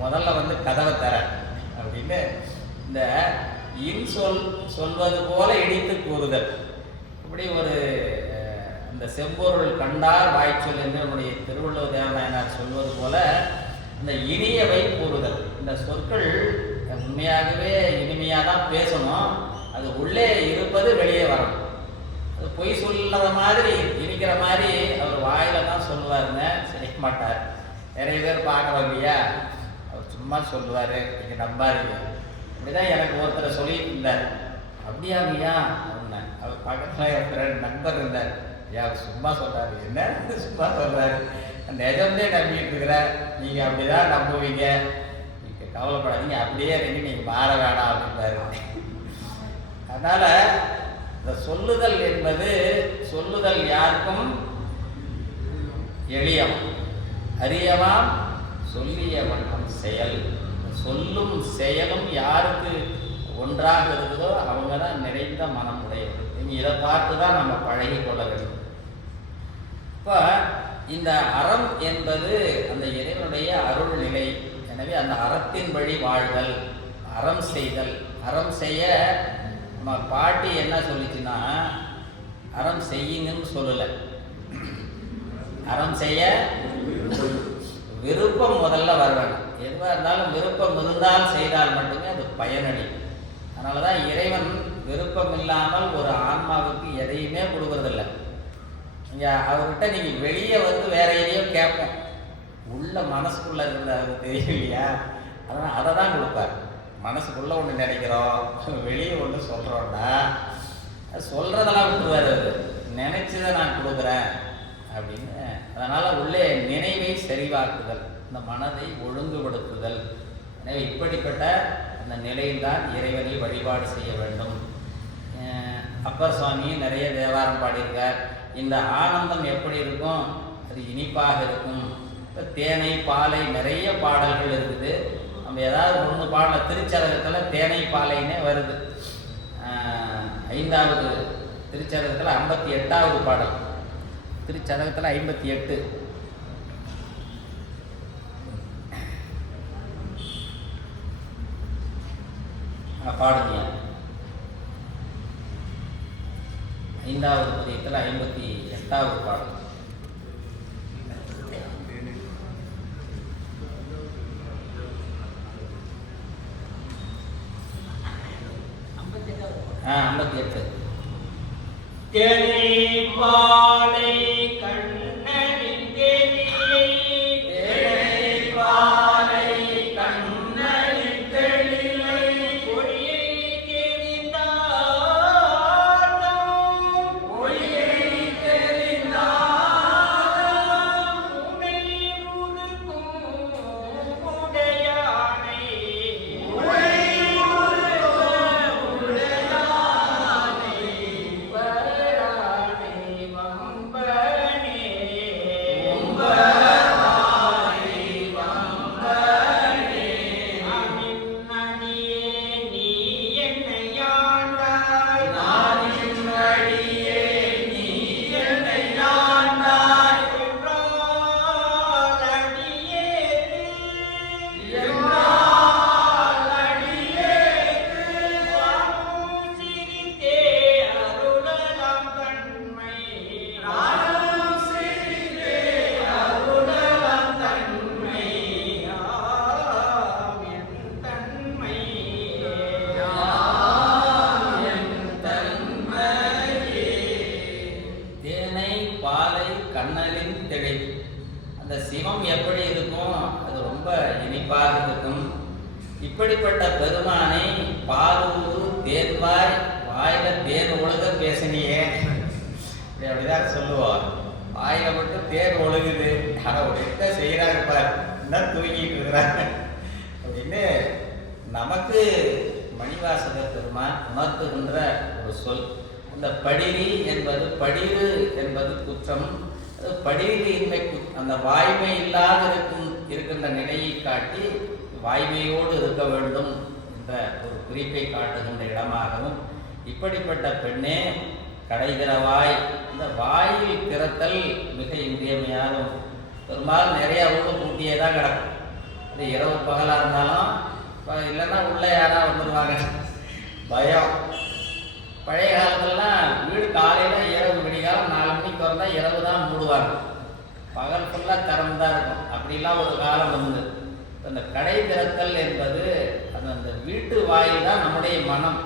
முதல்ல வந்து கதவை தர அப்படின்னு இந்த சொல்வது போல இடித்து கூறுதல். இப்படி ஒரு இந்த செம்பொருள் கண்டார் வாய்ச்சொல் என்று நம்முடைய திருவள்ளுவர் தேவநாயனார் சொல்வது போல இந்த இனியவை கூறுதல். இந்த சொற்கள் உண்மையாகவே இனிமையாக தான் பேசணும். அது உள்ளே இருப்பது வெளியே வரணும். அது பொய் சொல்லாத மாதிரி இனிக்கிற மாதிரி அவர் வாயில தான் சொல்லுவாருங்க, செய்ய மாட்டார். நிறைய பேர் பார்க்கலாம் இல்லையா, அவர் சும்மா சொல்லுவார், நீங்கள் நம்பாருங்க. அப்படிதான் எனக்கு ஒருத்தரை சொல்லிட்டு இருந்தார். அப்படியாங்கய்யா அப்படின்னா, அவர் பக்கத்தில் என் ஃப்ரெண்ட் நண்பர் இருந்தார். ஐயா சும்மா சொல்கிறாரு, என்ன சும்மா சொல்கிறாரு, நிஜம்தே நம்பிக்கிட்டு இருக்கிறேன், நீங்கள் அப்படிதான் நம்புவீங்க, நீங்கள் கவலைப்படாதீங்க, அப்படியே இருந்து நீங்கள் மாற வேணாம் அப்படின்றாரு. அதனால் இந்த சொல்லுதல் என்பது, சொல்லுதல் யாருக்கும் எளியவன் அரியவாம் சொல்லிய வண்ணம் செயல். சொல்லும் செயலும் யாருக்கு ஒன்றாக இருக்குதோ அவங்க தான் நிறைந்த மனம் உடையது. இதை பார்த்து தான் நம்ம பழகி கொள்ள வேண்டும். இப்போ இந்த அறம் என்பது அந்த இறைவனுடைய அருள் நிலை. எனவே அந்த அறத்தின் வழி வாழ்தல், அறம் செய்தல். அறம் செய்ய நம்ம பாட்டி என்ன சொல்லிச்சுன்னா, அறம் செய்யுங்கன்னு சொல்லலை, அறம் செய்ய விருப்பம் முதல்ல வர வேண்டும். எதுவாக இருந்தாலும் விருப்பம் இருந்தால் செய்தால் மட்டுமே அது பயனளிக்கும். அதனால தான் இறைவன் விருப்பம் இல்லாமல் ஒரு ஆன்மாவுக்கு எதையுமே கொடுக்கறதில்லை. நீங்கள் அவர்கிட்ட நீங்கள் வெளியே வந்து வேற எதையோ கேட்போம், உள்ள மனசுக்குள்ளே இருக்கிறது தெரியும் இல்லையா, அதனால் அதை தான் கொடுப்பார். மனசுக்குள்ளே ஒன்று நினைக்கிறோம், வெளியே ஒன்று சொல்கிறோன்னா சொல்கிறதெல்லாம் விட்டுருவார். அது நினைச்சதை நான் கொடுக்குறேன் அப்படின்னு. அதனால் உள்ளே நினைவை செறிவாக்குதல், இந்த மனதை ஒழுங்குபடுத்துதல். எனவே இப்படிப்பட்ட அந்த நிலையில்தான் இறைவனை வழிபாடு செய்ய வேண்டும். அப்பர் சுவாமியும் நிறைய தேவாரம் பாடியிருக்கார். இந்த ஆனந்தம் எப்படி இருக்கும், அது இனிப்பாக இருக்கும். இப்போ தேனை பாலை நிறைய பாடல்கள் இருக்குது. நம்ம ஏதாவது ஒன்று பாடல, திருச்சதகத்தில் தேனை பாலைன்னே வருது. 5வது திருச்சதகத்தில் 58வது பாடல், திருச்சதகத்தில் 58. பாடுங்க. 5வது பதியத்தில் 58வது பாடல். ஆ 58. தேனை பாலை கண்ணனின் தேனியை, தேனை பாலை கண்ணனின் தெளிலை, பொய்யை தெரிந்தாலும் பொய்யை தெரிந்தாலும் அந்த சிவம் எப்படி இருக்கும்? அது ரொம்ப இனிப்பாக இருக்கும். இப்படிப்பட்ட பெருமானை பாலூர் தேன்வாய் வாயில தேன் ஒழுக பேசினியே, அப்படிதான் சொல்லுவோம். வாயில மட்டும் தேன் ஒழுகுது, அவர் என்ன செய்யறாங்க பார், என்ன தூங்கிட்டு இருக்கிறாங்க அப்படின்னு நமக்கு மணிவாசகர் பெருமான் உணர்த்துகின்ற ஒரு சொல். இந்த படிரி என்பது, படிரு என்பது குற்றம். அது படிரி இன்மை, அந்த வாய்மை இல்லாத இருக்கின்ற நிலையை காட்டி வாய்மையோடு இருக்க வேண்டும் என்ற ஒரு குறிப்பை காட்டுகின்ற இடமாகவும், இப்படிப்பட்ட பெண்ணே கடை திறவாய், இந்த வாயில் திறத்தல் மிக இன்றியமையாகும். பெரும்பாலும் நிறைய ஊடு பூட்டியே தான் கிடக்கும். அது இரவு பகலாக இருந்தாலும் இல்லைன்னா உள்ளே யாராக வந்துடுவாங்க, பயம். பழைய காலத்துலலாம் வீடு காலையில் இரவு விடிகாலம் 4 மணிக்கு திறந்தா இரவு தான் மூடுவாங்க, பகல் ஃபுல்லாக திறந்து தான் இருக்கும். அப்படிலாம் ஒரு காலம் வந்து அந்த கடை திறத்தல் என்பது அந்த வீட்டு வாயில் தான் நம்முடைய மனம்.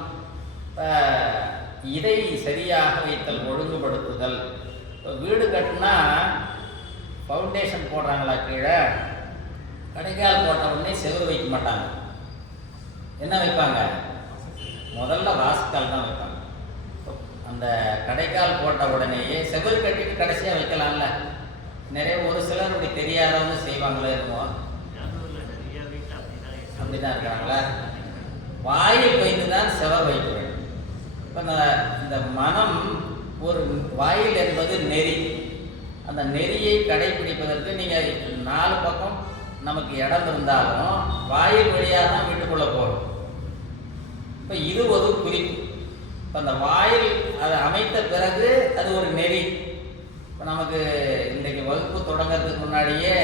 இதை சரியாக வைத்தல், ஒழுங்குபடுத்துதல். இப்போ வீடு கட்டினா ஃபவுண்டேஷன் போடுறாங்களா கீழே, கடைக்கால் போட்ட உடனே செவுறு வைக்க மாட்டாங்க. என்ன வைப்பாங்க? முதல்ல வாசக்கால் தான் வைப்பாங்க. அந்த கடைக்கால் போட்ட உடனேயே செவுறு கட்டிட்டு கடைசியாக வைக்கலாம்ல. நிறைய ஒரு சிலர் அப்படி தெரியாதவங்க செய்வாங்களே இருக்கும், அப்படிதான் இருக்காங்களா? வாயில் வைத்து தான் செவர் வைக்க வேண்டும். இப்போ இந்த மனம் ஒரு வாயில் என்பது நெறி. அந்த நெறியை கடைபிடிப்பதற்கு நீங்கள் 4 பக்கம் நமக்கு இடம் இருந்தாலும் வாயில் வழியாக தான் வீட்டுக்குள்ளே போகணும். இப்போ இது ஒரு குறிப்பு. இப்போ அந்த வாயில் அதை அமைத்த பிறகு அது ஒரு நெறி. இப்போ நமக்கு இன்றைக்கு வகுப்பு தொடங்கிறதுக்கு முன்னாடியே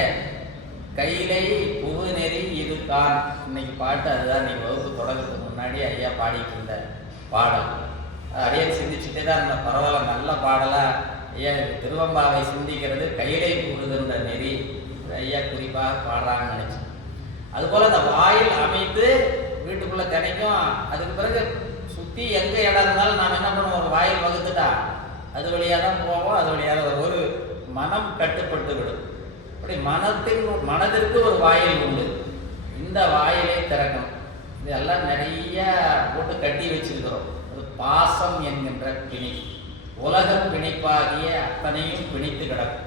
கையிலை புகு நெறி இது கான், இன்னைக்கு பாட்டு அதுதான். இன்னைக்கு வகுப்பு தொடங்கிறதுக்கு முன்னாடி ஐயா பாடிட்டு இருந்த பாடல் அப்படியே சிந்திச்சுட்டே தான் இருந்த. பரவாயில்ல, நல்ல பாடலாக ஐயா திருவம்பாவை சிந்திக்கிறது கையிலை புகுதுன்ற நெறி ஐயா குறிப்பாக பாடுறாங்கன்னு நினச்சி. அதுபோல் அந்த வாயில் அமைத்து வீட்டுக்குள்ளே தினைக்கும். அதுக்கு பிறகு சுற்றி எங்கே இடம் இருந்தாலும் நாம் என்ன பண்ணுவோம், ஒரு வாயில் வகுத்துட்டா அது வழியாக தான் போவோம், அது வழியாக ஒரு மனம் கட்டுப்பட்டு விடும். அப்படி மனதிற்கு ஒரு வாயில் உண்டு. இந்த வாயிலை திறக்கணும். இதெல்லாம் நிறைய போட்டு கட்டி வச்சிருக்கிறோம். அது பாசம் என்கின்ற பிணி, உலக பிணிப்பாகிய அத்தனையும் பிணித்து கிடக்கும்.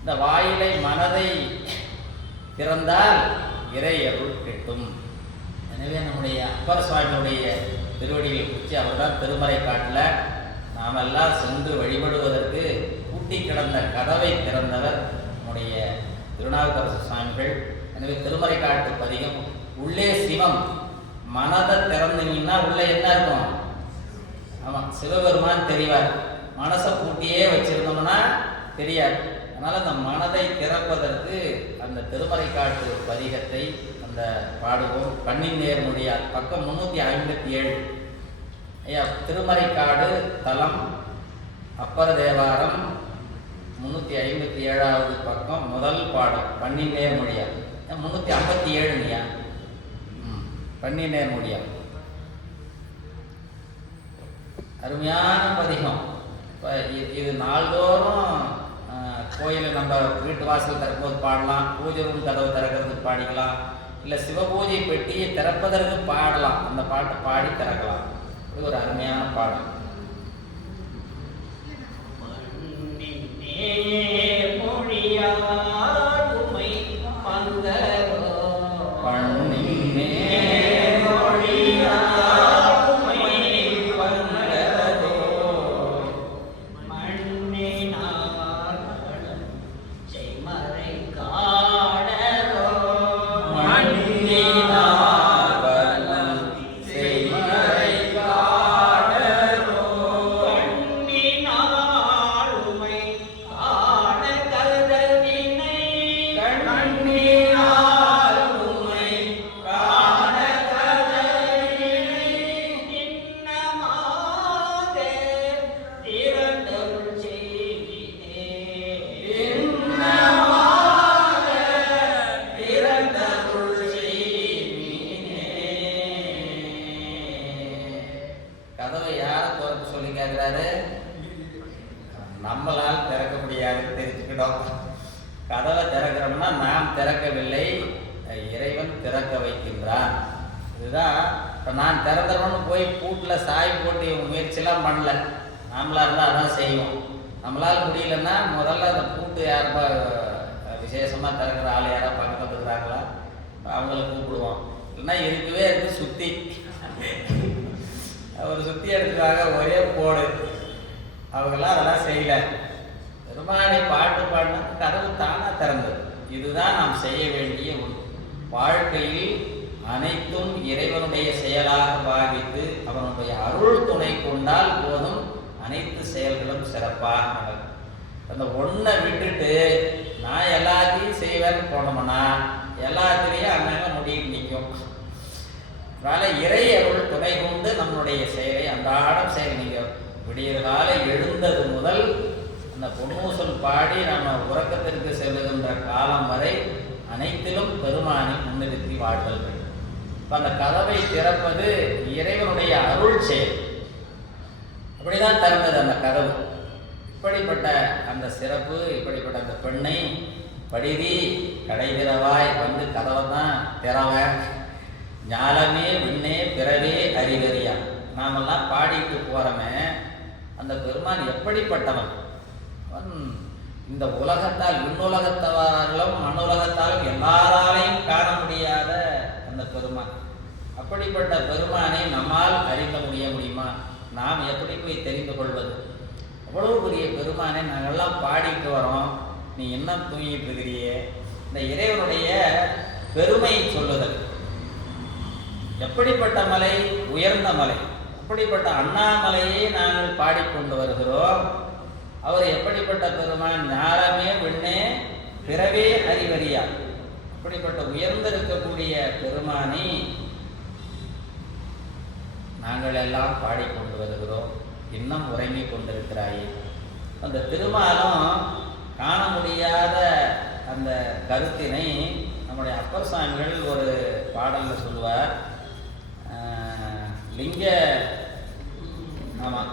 இந்த வாயிலை மனதை திறந்தால் இறை அருள் கிட்டும். எனவே நம்முடைய அப்பர் சுவாமியுடைய திருவடிகளை குறித்து அவர் தான் திருமறை காட்டில் நாமெல்லாம் சென்று வழிபடுவதற்கு பூட்டி கிடந்த கதவை திறந்தவர் நம்முடைய திருநாவுக்கரசு சுவாமிகள். எனவே திருமறை காட்டு பதிகம் உள்ளே சிவம், மனதை திறந்தீங்கன்னா உள்ளே என்ன இருக்கும்? ஆமாம், சிவபெருமான் தெரிவார். மனசை பூட்டியே வச்சிருந்தோம்னா தெரியாது. அதனால் அந்த மனதை திறப்பதற்கு அந்த திருமறை காட்டு பதிகத்தை அந்த பாடுவோம். பண்ணின் நேர்மொழியால் பக்கம் 357. ஐயா, திருமறைக்காடு தலம் அப்பர் தேவாரம் 357வது பக்கம் முதல் பாடம் பண்ணின் நேர்மொழியால். 357ங்கய்யா, பண்ணின் நேர்மொழியால். அருமையான பதிகம். இப்போ இது நாள்தோறும் கோயிலில் நம்ம வீட்டு வாசல் திறக்கும்போது பாடலாம், பூஜை ரூம் கதவு திறக்கிறதுக்கு பாடிக்கலாம், இல்லை சிவபூஜை பெட்டியை திறப்பதற்கு பாடலாம். அந்த பாட்டை பாடி திறக்கலாம். இது ஒரு அருமையான பாடம். கதவை யாரை திறக்க சொல்லி கேட்குறாரு? நம்மளால் திறக்க முடியாதுன்னு தெரிஞ்சுக்கிட்டோம். கதவை திறக்கிற திறக்கணும்னா நாம் திறக்கவில்லை, இறைவன் திறக்க வைக்கின்றான். இதுதான். இப்போ நான் திறந்துடணும்னு போய் பூட்டில் சாய் போட்டு முயற்சிலாம் பண்ணல. நாமளாக இருந்தால் அதான் செய்வோம். நம்மளால் முடியலன்னா முதல்ல அந்த பூட்டு யாருப்பா விசேஷமாக திறக்கிற ஆள் யாராவது பக்கத்தில் இருக்கிறாங்களா அவங்கள கூப்பிடுவோம். இல்லைன்னா இருக்கவே இருக்கு சுற்றி அவர் சுற்றி எடுத்துக்காக ஒரே போடு. அவங்களாம் அதெல்லாம் செய்யலை. பெருமானை பாட்டு பாடினா கதவு தானாக திறந்தது. இதுதான் நாம் செய்ய வேண்டிய ஒன்று. வாழ்க்கையில் அனைத்தும் இறைவனுடைய செயலாக பாவித்து அவனுடைய அருள் துணை கொண்டால் போதும், அனைத்து செயல்களும் சிறப்பாக நடக்கும். அந்த ஒன்றை விட்டுட்டு நான் எல்லாத்தையும் செய்வேன்னு போனோம்னா எல்லாத்துலேயும் அங்கங்கே முடிவு நிற்கும். அதனால் இறை அருள் துணை கொண்டு நம்முடைய செயலை அன்றாடம் செயல். நீங்கள் விடியற் காலை எழுந்தது முதல் அந்த பொன்னூசல் பாடி நம்ம உறக்கத்திற்கு செல்லுகின்ற காலம் வரை அனைத்திலும் பெருமானை முன்னிறுத்தி வாழ்தல் வேண்டும். இப்போ அந்த கதவை திறப்பது இறைவனுடைய அருள் செயல். அப்படிதான் திறந்தது அந்த கதவு. இப்படிப்பட்ட அந்த சிறப்பு, இப்படிப்பட்ட அந்த பெண்ணை படிதி கடை திறவாய் வந்து கதவை தான் திறவ ஞாலமே விண்ணே பிறவே அறிவறியா. நாமெல்லாம் பாடிட்டு போகிறோமே, அந்த பெருமான் எப்படிப்பட்டவன். அவன் இந்த உலகத்தால் விண்ணுலகத்தவர்களும் மண்ணுலகத்தாலும் எல்லாராலையும் காண முடியாத அந்த பெருமான். அப்படிப்பட்ட பெருமானை நம்மால் அறிந்த முடியுமா? நாம் எப்படி போய் தெரிந்து கொள்வது? அவ்வளவு பெரிய பெருமானை நாங்கள்லாம் பாடிட்டு வரோம், நீ என்ன தூங்கிட்டு இருக்கிறியே? இந்த இறைவனுடைய பெருமை சொல்லுதல். எப்படிப்பட்ட மலை? உயர்ந்த மலை. அப்படிப்பட்ட அண்ணாமலையை நாங்கள் பாடிக்கொண்டு வருகிறோம். அவர் எப்படிப்பட்ட பெருமான்? ஞாலமே விண்ணே பிறவே அறிவறியா. அப்படிப்பட்ட உயர்ந்திருக்கக்கூடிய பெருமானை நாங்கள் எல்லாம் பாடிக்கொண்டு வருகிறோம். இன்னும் உறங்கிக் கொண்டிருக்கிறாயே. அந்த திருமாலும் காண முடியாத அந்த கருத்தினை நம்முடைய அப்பர் சுவாமிகள் ஒரு பாடலில் சொல்லுவார். லிங்க ஆமாம்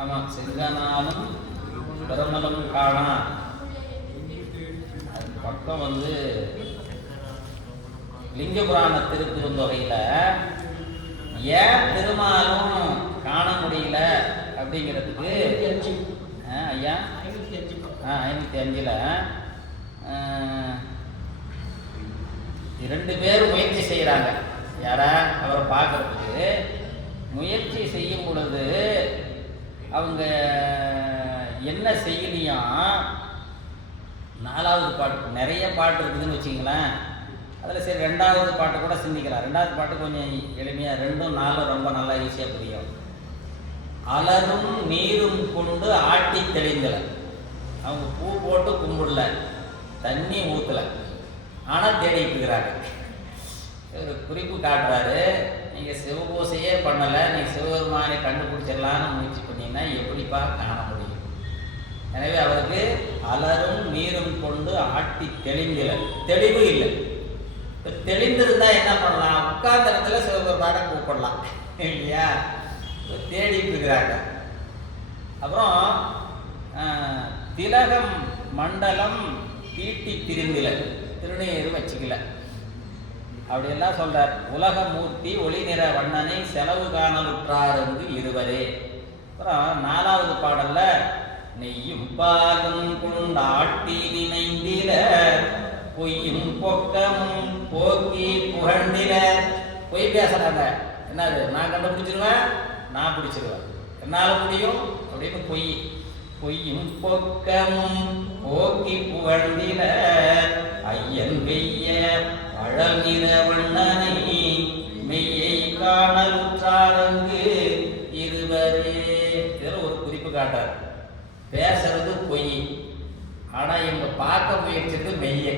ஆமாம் செங்கனாலும் பெருமலும் காணா. அது பக்கம் வந்து லிங்க புராண திருக்குறுந்தொகையில் ஏன் திருமாலும் காண முடியல அப்படிங்கிறதுக்கு ஐயா 505 2 பேர் முயற்சி செய்கிறாங்க. யாரா? அவரை பார்க்கறதுக்கு முயற்சி செய்யும் பொழுது அவங்க என்ன செய்யலையும் 4வது பாட்டு நிறைய பாட்டு இருக்குதுன்னு வச்சிங்களேன். அதில் சரி 2வது பாட்டு கூட சிந்திக்கலாம். 2வது பாட்டு கொஞ்சம் எளிமையாக, 2, 4 ரொம்ப நல்லா ஈஸியாக புரியும். அலரும் நீரும் கொண்டு ஆட்டி தெளிந்தல. அவங்க பூ போட்டு கும்பிடல, தண்ணி ஊற்றல, ஆனால் தேடிட்டு இருக்கிறாங்க. ஒரு குறிப்பு காட்டுறாரு. நீங்கள் சிவபூசையே பண்ணலை, நீங்கள் சிவபெருமானை கண்டுபிடிச்சிடலான்னு முயற்சி பண்ணீங்கன்னா எப்படிப்பா காண முடியும்? எனவே அவருக்கு அலரும் நீரும் கொண்டு ஆட்டி தெளிந்தல, தெளிவு இல்லை. இப்போ தெளிந்திருந்தா என்ன பண்ணலாம்? உட்கார்ந்த இடத்துல சிவபெருமானை கூப்பிடலாம் இல்லையா? தேடிட்டு இருக்கிறாங்க. அப்புறம் திலகம் மண்டலம் தீட்டி திரிந்தில, திருநீறு வச்சுக்கல அப்படியெல்லாம் சொல்றார். உலகமூர்த்தி ஒளி நிற வண்ணனை செலவு காணலுற்றார் என்று இருவரே. அப்புறம் 4வது பாடல்ல நெய்யும் பாலும் கொண்டாட்டி நினைந்தில பொய்யும் பொக்கமும் போக்கி புகழ்ந்தில. பொய் பேசுறாங்க. என்னது? நான் கண்டுபிடிச்சிருவேன், நான் பிடிச்சிருவேன், என்னால் முடியும் அப்படின்னு பொய். பொய்யும் பொக்கமும் போக்கி புகழ்ந்தில ஐயன் வெய்ய அழல் நிற வண்ணனை மெய்யை காணலுற்றாரங்கு இருவரே. இதில் ஒரு குறிப்பு காட்டார். பேசுறது பொய், ஆனால் இவங்க பார்க்க முயற்சிறது மெய்யை.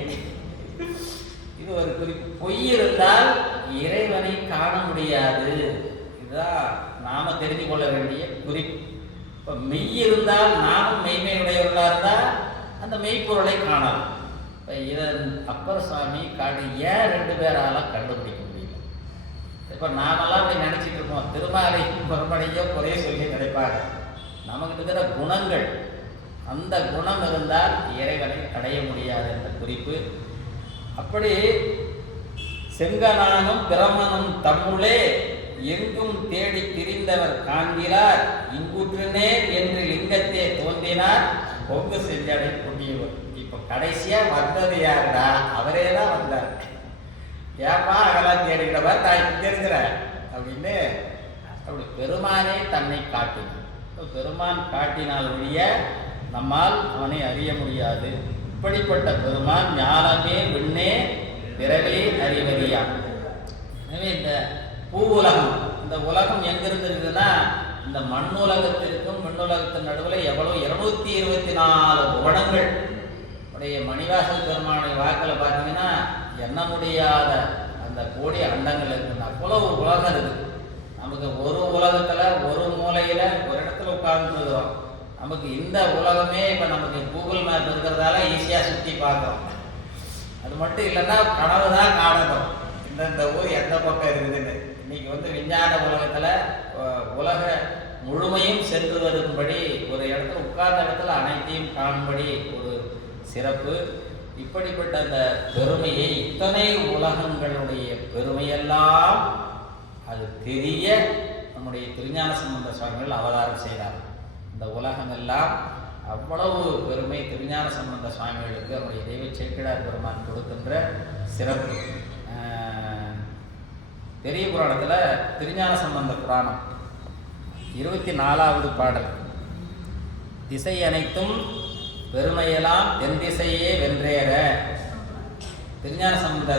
இது ஒரு குறிப்பு. பொய் இருந்தால் இறைவனை காண முடியாது. இதுதான் நாம தெரிந்து கொள்ள வேண்டிய குறிப்பு. இப்போ மெய் இருந்தால் நாமும் மெய்மையுடையவர்களாக இருந்தால் அந்த மெய்ப்பொருளை காணலாம். இப்போ இதன் அப்பர் சுவாமி காட்டு ஏன் 2 பேரால கண்டுபிடிக்க முடியல? இப்போ நாமெல்லாம் அப்படி நினச்சிட்டு இருக்கோம், திருமாலை மறுபடியோ குறைய சொல்லி நினைப்பாங்க. நமக்கு இருக்கிற குணங்கள் அந்த குணம் இருந்தால் இறைவனை அடைய முடியாது என்ற குறிப்பு. அப்படி செங்கனானும் பிரமனும் தம்முளே எங்கும் தேடி திரிந்தவர் காண்கிறார், இங்குற்றுனே என்று லிங்கத்தே தோன்றினார் பொங்கு செஞ்சடை புண்ணியவர். இப்போ கடைசியா வந்தது யாருடா? அவரே தான் வந்தார். ஏப்பா அகலாம் தேடுகிறவர், நான் இங்க இருக்கிறேன் அப்படின்னு அப்படி பெருமானே தன்னை காட்டினார். பெருமான் காட்டினால் ஒழிய நம்மால் அவனை அறிய முடியாது. இப்படிப்பட்ட பெருமான் ஞானமே விண்ணே பிறவே அறிவறியா. எனவே இந்த பூ உலகம், இந்த உலகம் எங்கிருந்து இருக்குதுன்னா, இந்த மண் உலகத்திற்கும் மின்னுலகத்தின் நடுவில் எவ்வளவு 224 புவனங்கள் உடைய மணிவாசல் பெருமானுடைய வாக்கில் பார்த்தீங்கன்னா எண்ண முடியாத அந்த கோடி அண்டங்கள் இருக்குன்னு அவ்வளவு உலகம் இருக்குது. நமக்கு ஒரு உலகத்தில் ஒரு மூலையில் ஒரு இடத்துல உட்கார்ந்துருக்கிறோம். நமக்கு இந்த உலகமே இப்போ நமக்கு கூகுள் மேப் இருக்கிறதால ஈஸியாக சுற்றி பார்க்குறோம். அது மட்டும் இல்லைன்னா கனவு தான் காணணும் இந்தந்த ஊர் எந்த பக்கம் இருக்குதுன்னு. இன்னைக்கு விஞ்ஞான உலகத்தில் உலக முழுமையும் சென்று வரும்படி ஒரு இடத்துல உட்கார்ந்த இடத்துல அனைத்தையும் காணும்படி ஒரு சிறப்பு. இப்படிப்பட்ட அந்த பெருமையை, இத்தனை உலகங்களுடைய பெருமையெல்லாம் அது தெரிய நம்முடைய திருஞான சம்பந்த சுவாமிகள் அவதாரம் செய்தார். இந்த உலகமெல்லாம் அவ்வளவு பெருமை திருஞான சம்பந்த சுவாமிகளுக்கு அவருடைய தெய்வ சேக்கிழார் பெருமான் கொடுக்கின்ற சிறப்பு. பெரிய புராணத்தில் திருஞான சம்பந்த புராணம் 24வது பாடல், திசை அனைத்தும் பெருமையெல்லாம் தென் திசையே வென்றேற. திருஞான சம்பந்த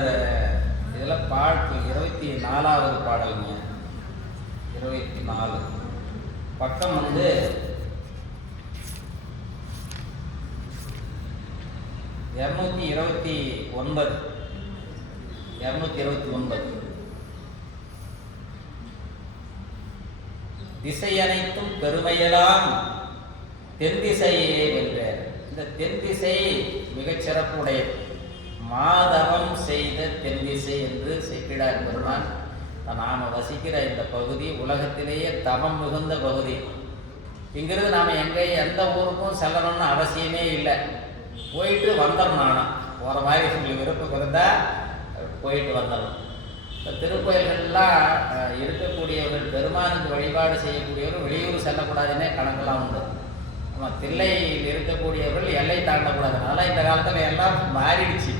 இதில் பாட்டு 24வது பாடலுங்க. 24 பக்கம் 229. திசை அனைத்தும் பெருமையெல்லாம் தென் திசையே வென்றார். இந்த தென் திசை மிகச் சிறப்புடையது. மாதவம் செய்த தென் திசை என்று சேக்கிழார் பெருமான் நாம் வசிக்கிற இந்த பகுதி உலகத்திலேயே தவம் மிகுந்த பகுதி. இங்கிருந்து நாம் எந்த ஊருக்கும் செல்லணும்னு அவசியமே இல்லை. போயிட்டு வந்துடணும். ஆனால் போகிற மாதிரி உங்களுக்கு விருப்பம் இருந்தால் போயிட்டு வந்துடணும். இப்போ திருக்கோயில்கள்லாம் இருக்கக்கூடியவர்கள், பெருமானுக்கு வழிபாடு செய்யக்கூடியவர்கள் வெளியூர் செல்லக்கூடாதுன்னே கணக்கெல்லாம் உண்டு. நம்ம தில்லையில் இருக்கக்கூடியவர்கள் எல்லை தாண்டக்கூடாது. அதனால் இந்த காலத்தில் எல்லாம் மாறிடுச்சு.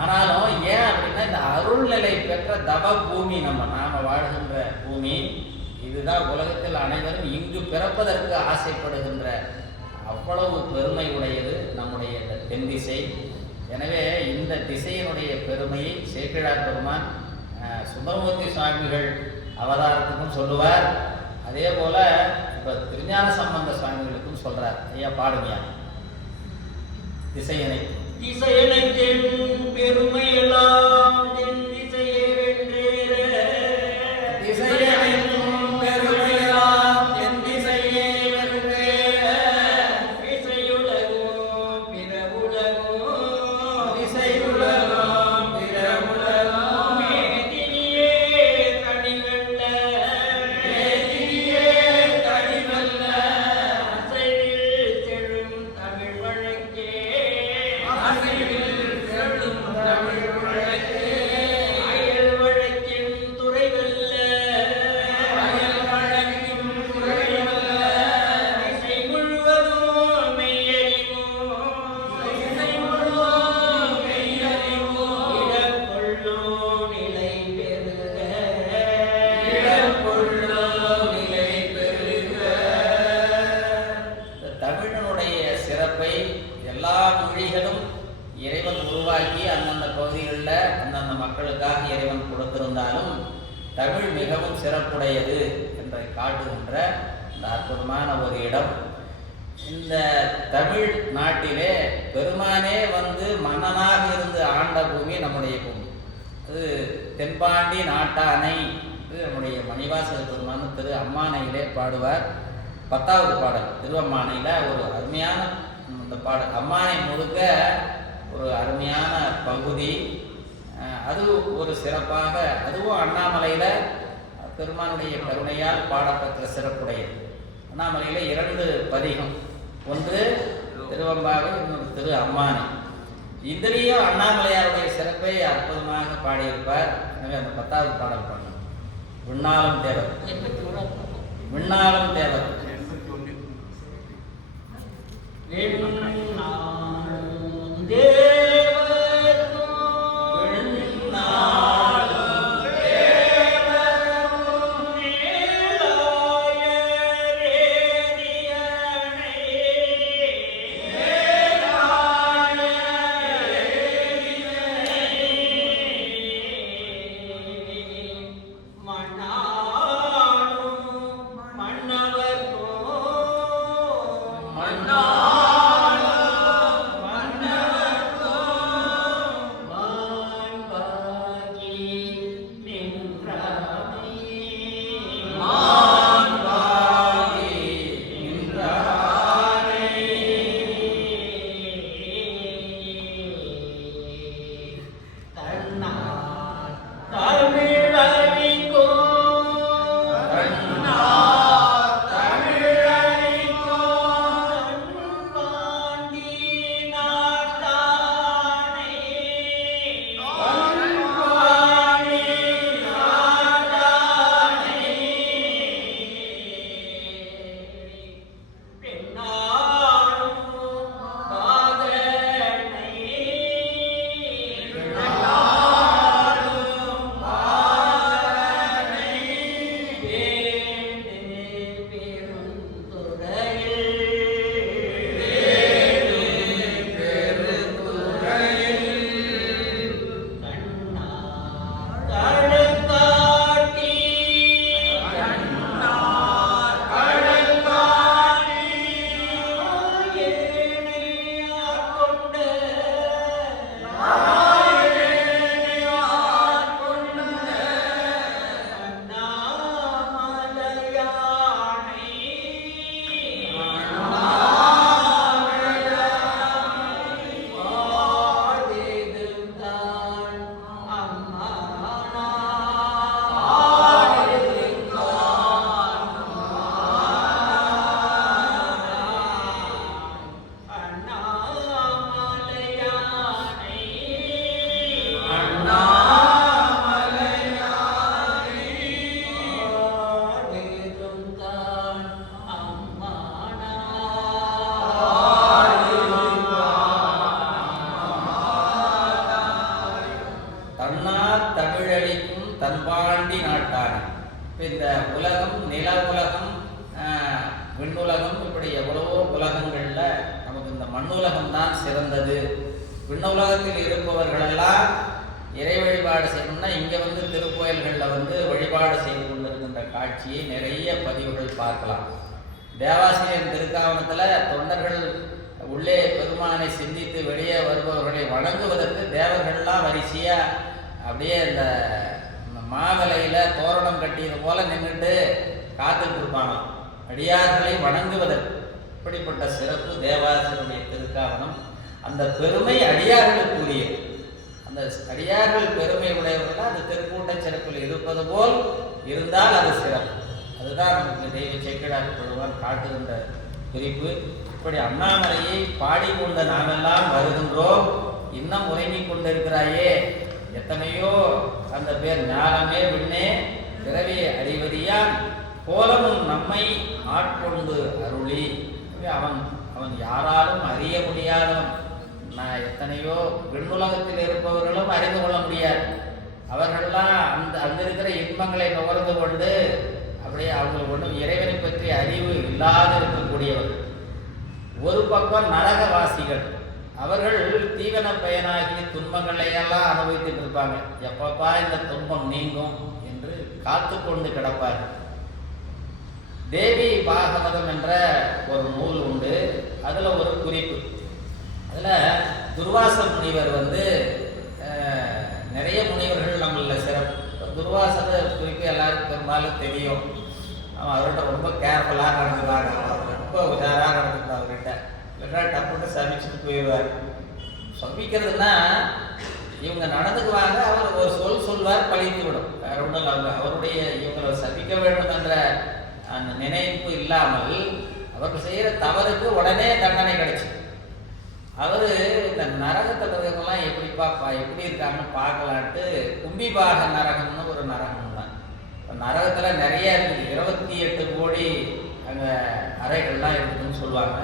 ஆனாலும் ஏன் அப்படின்னா, இந்த அருள்நிலை பெற்ற தவ பூமி நாம் வாழ்கின்ற பூமி இதுதான். உலகத்தில் அனைவரும் இங்கு பிறப்பதற்கு ஆசைப்படுகின்ற அவ்வளவு பெருமை உடையது நம்முடைய இந்த தென் திசை. எனவே இந்த திசையினுடைய பெருமையை சேக்கிழார் பெருமான் சுந்தரமூர்த்தி சுவாமிகள் அவதாரத்துக்கும் சொல்லுவார். அதே போல இப்போ திருஞான சம்பந்த சுவாமிகளுக்கும் சொல்றார். ஐயா பாடுமையா. திசையனைத்தும் பெருமையெல்லாம் தென் திசையே வென்றேற. திசையனைத்தும் பெருமையெல்லாம் தென் திசையே வென்றேற. திசையுலகும் பிற உலகும், திசையுலகும் பிற உலகும், மேதினியே தனிவல்ல, மேதினியே தனிவல்ல, அசைவில் செழும் தமிழ் வழக்கே, அசைவில் செழும் தமிழ் வழக்கே, அயல் வழக்கின் துறைவல்ல, அயல் வழக்கின் துறைவல்ல, இசை முழுவதும் மெய்யறிவோம், இசை முழுவதும் மெய்யறிவோம், இடர்கொள்ளோ நிலை பெறுக, இடர்கொள்ளோ நிலை பெறுக. இந்த தமிழனுடைய சிறப்பை எல்லா மொழிகளும் இறைவன் உருவாக்கி அந்தந்த பகுதிகளில் அந்தந்த மக்களுக்காக இறைவன் கொடுத்திருந்தாலும் தமிழ் மிகவும் சிறப்புடையது என்பதை காட்டுகின்ற இந்த அற்புதமான ஒரு இடம். இந்த தமிழ் நாட்டிலே பெருமானே மன்னனாக இருந்து ஆண்ட பூமி நம்முடைய பூமி. அது தென்பாண்டி நாட்டானை. இது நம்முடைய மணிவாசக பெருமான் திரு அம்மானையிலே பாடுவார். 10வது பாடல் திருவம்மானையில் ஒரு அருமையான இந்த பாடல். அம்மானை முழுக்க ஒரு அருமையான பகுதி. அது ஒரு சிறப்பாக, அதுவும் அண்ணாமலையில் பெருமானுடைய கருணையால் பாடப்பெற்ற சிறப்புடையது. அண்ணாமலையில் 2 பதிகம். ஒன்று திருவம்பாவை, இன்னொரு திரு அம்மானை. இதுலேயும் அண்ணாமலையாருடைய சிறப்பை அற்புதமாக பாடியிருப்பார். எனவே அந்த 10வது பாடல் பாடணும். விண்ணாலும் தேவர், விண்ணாலும் தேவர். தன்பாண்டி நாட்டான. இப்போ இந்த உலகம், நில உலகம், விண்ணுலகம், இப்படி எவ்வளவோ உலகங்களில் நமக்கு இந்த மண்ணுலகம் தான் சிறந்தது. விண்ணுலகத்தில் இருப்பவர்களெல்லாம் இறை வழிபாடு செய்யணும்னா இங்கே வந்து திருக்கோயில்களில் வந்து வழிபாடு செய்து கொண்டிருக்கின்ற காட்சியை நிறைய பதிவுகள் பார்க்கலாம். தேவாசிரியர் திருக்காவணத்தில் தொண்டர்கள் உள்ளே பெருமானை சிந்தித்து வெளியே வருபவர்களை வணங்குவதற்கு தேவர்கள்லாம் வரிசையாக அப்படியே இந்த மாவிலையில் தோரணம் கட்டியது போல நின்றுட்டு காத்துட்டு இருப்பாங்க அடியார்களை வணங்குவதற்கு. இப்படிப்பட்ட சிறப்பு தேவாசிரியருடைய திருக்காவணம். அந்த பெருமை அடியார்களுக்கு உரியது. அந்த அடியார்கள் பெருமை உடையவர்கள் அந்த திருக்கூட்ட சிறப்பில் இருப்பது போல் இருந்தால் அது சிறப்பு. அதுதான் நமக்கு தெய்வ சேக்கிழார் பெருமான் காட்டுகின்ற குறிப்பு. இப்படி அண்ணாமலையை பாடிக்கொண்ட நாமெல்லாம் வருகின்றோம். இன்னும் உறங்கிக் கொண்டிருக்கிறாயே, எத்தனையோ அந்த பேர் ஞானமே விண்ணே பிறவி அறிவறியான் கோலமும் நம்மை ஆட்கொண்டு அருளி. அவன் அவன் யாராலும் அறிய முடியாதவன். நான் எத்தனையோ விண்ணுலகத்தில் இருப்பவர்களும் அறிந்து கொள்ள முடியாது. அவர்கள்லாம் அங்க இருக்கிற இன்பங்களை நுகர்ந்து கொண்டு அப்படியே அவங்களுக்கு ஒன்றும் இறைவனை பற்றி அறிவு இல்லாத இருக்கக்கூடியவர். ஒரு பக்கம் நரகவாசிகள், அவர்கள் தீவன பயனாகி துன்பங்களை எல்லாம் அனுபவித்துட்டு இருப்பாங்க. எப்பப்பா இந்த துன்பம் நீங்கும் என்று காத்து கொண்டு கிடப்பார்கள். தேவி பாகவதம் என்ற ஒரு நூல் உண்டு. அதில் ஒரு குறிப்பு, அதில் துர்வாச முனிவர் வந்து நிறைய முனிவர்கள் நம்மள சிறப்பு. துர்வாசத குறிப்பு எல்லாருக்கும் பெரும்பாலும் தெரியும். அவன் அவர்கிட்ட ரொம்ப கேர்ஃபுல்லாக நடந்துவாங்க, ரொம்ப உஷாராக நடந்துட்டு அவர்கிட்ட. இல்லைன்னா டப்புன்னு சமைச்சிட்டு போயிடுவார். சமைக்கிறதுனா இவங்க நடந்துக்குவாங்க, அவர் ஒரு சொல்வார், பழித்து விடும். வேற ஒன்றும் இல்லை. அவருடைய இவங்களை சபிக்க வேண்டும் என்ற அந்த நினைப்பு இல்லாமல் அவர்கள் செய்கிற தவறுக்கு உடனே தண்டனை கிடைச்சு. அவர் இந்த நரகத்தில் இருக்கிறவங்களாம் எப்படி இருக்காங்கன்னு பார்க்கலான்ட்டு கும்பிபாக நரகம்னு ஒரு நரகம் தான். இப்போ நரகத்தில் நிறைய இருக்குது, 28 கோடி அங்கே அறைகள்லாம் இருக்குதுன்னு சொல்லுவாங்க.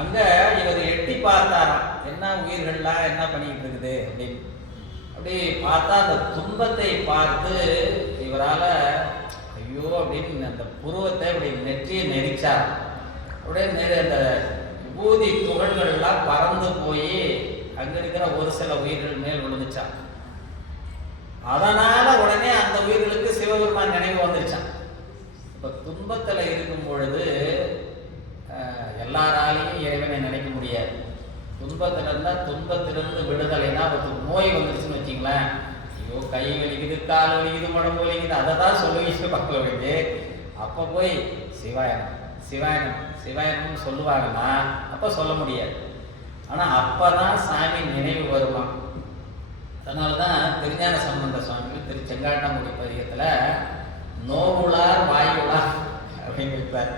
அங்கே இவர் எட்டி பார்த்தாராம், என்ன உயிர்கள்லாம் என்ன பண்ணிக்கிட்டு இருக்குது அப்படின்னு. அப்படி பார்த்தா அந்த துன்பத்தை பார்த்து இவரால் ஐயோ அப்படின்னு அந்த புருவத்தை அப்படி நெற்றியை நெரிச்சார். அப்படியே அந்த ஊதி துகள்கள்லாம் பறந்து போய் அங்கே இருக்கிற ஒரு சில உயிர்கள் மேல் விழுந்துச்சான். அதனால உடனே அந்த உயிர்களுக்கு சிவபெருமான் நினைவு வந்துருச்சான். இப்போ துன்பத்தில் இருக்கும் பொழுது எல்லாராலையும் இறைவனை நினைக்க முடியாது. துன்பத்தில் இருந்தால் துன்பத்திலிருந்து விடுதலைனா ஒரு நோய் வந்துருச்சுன்னு வச்சிங்களேன், ஐயோ கை வலிக்குது, கால் வலிக்குது, உடம்பு வலிக்குது, அதை தான் சொல்லுவீங்க மக்களுக்கு. அப்போ போய் சிவாயனம் சிவாயனம் சிவாயனம்னு சொல்லுவாங்கன்னா அப்போ சொல்ல முடியாது. ஆனால் அப்போ தான் சாமி நினைவு வருமா. அதனால தான் திருஞான சம்பந்த சுவாமிகள் திரு செங்காட்டங்குடி பதிகத்தில் நோவுளார் வாயுளார் அப்படின்னு இருப்பார்.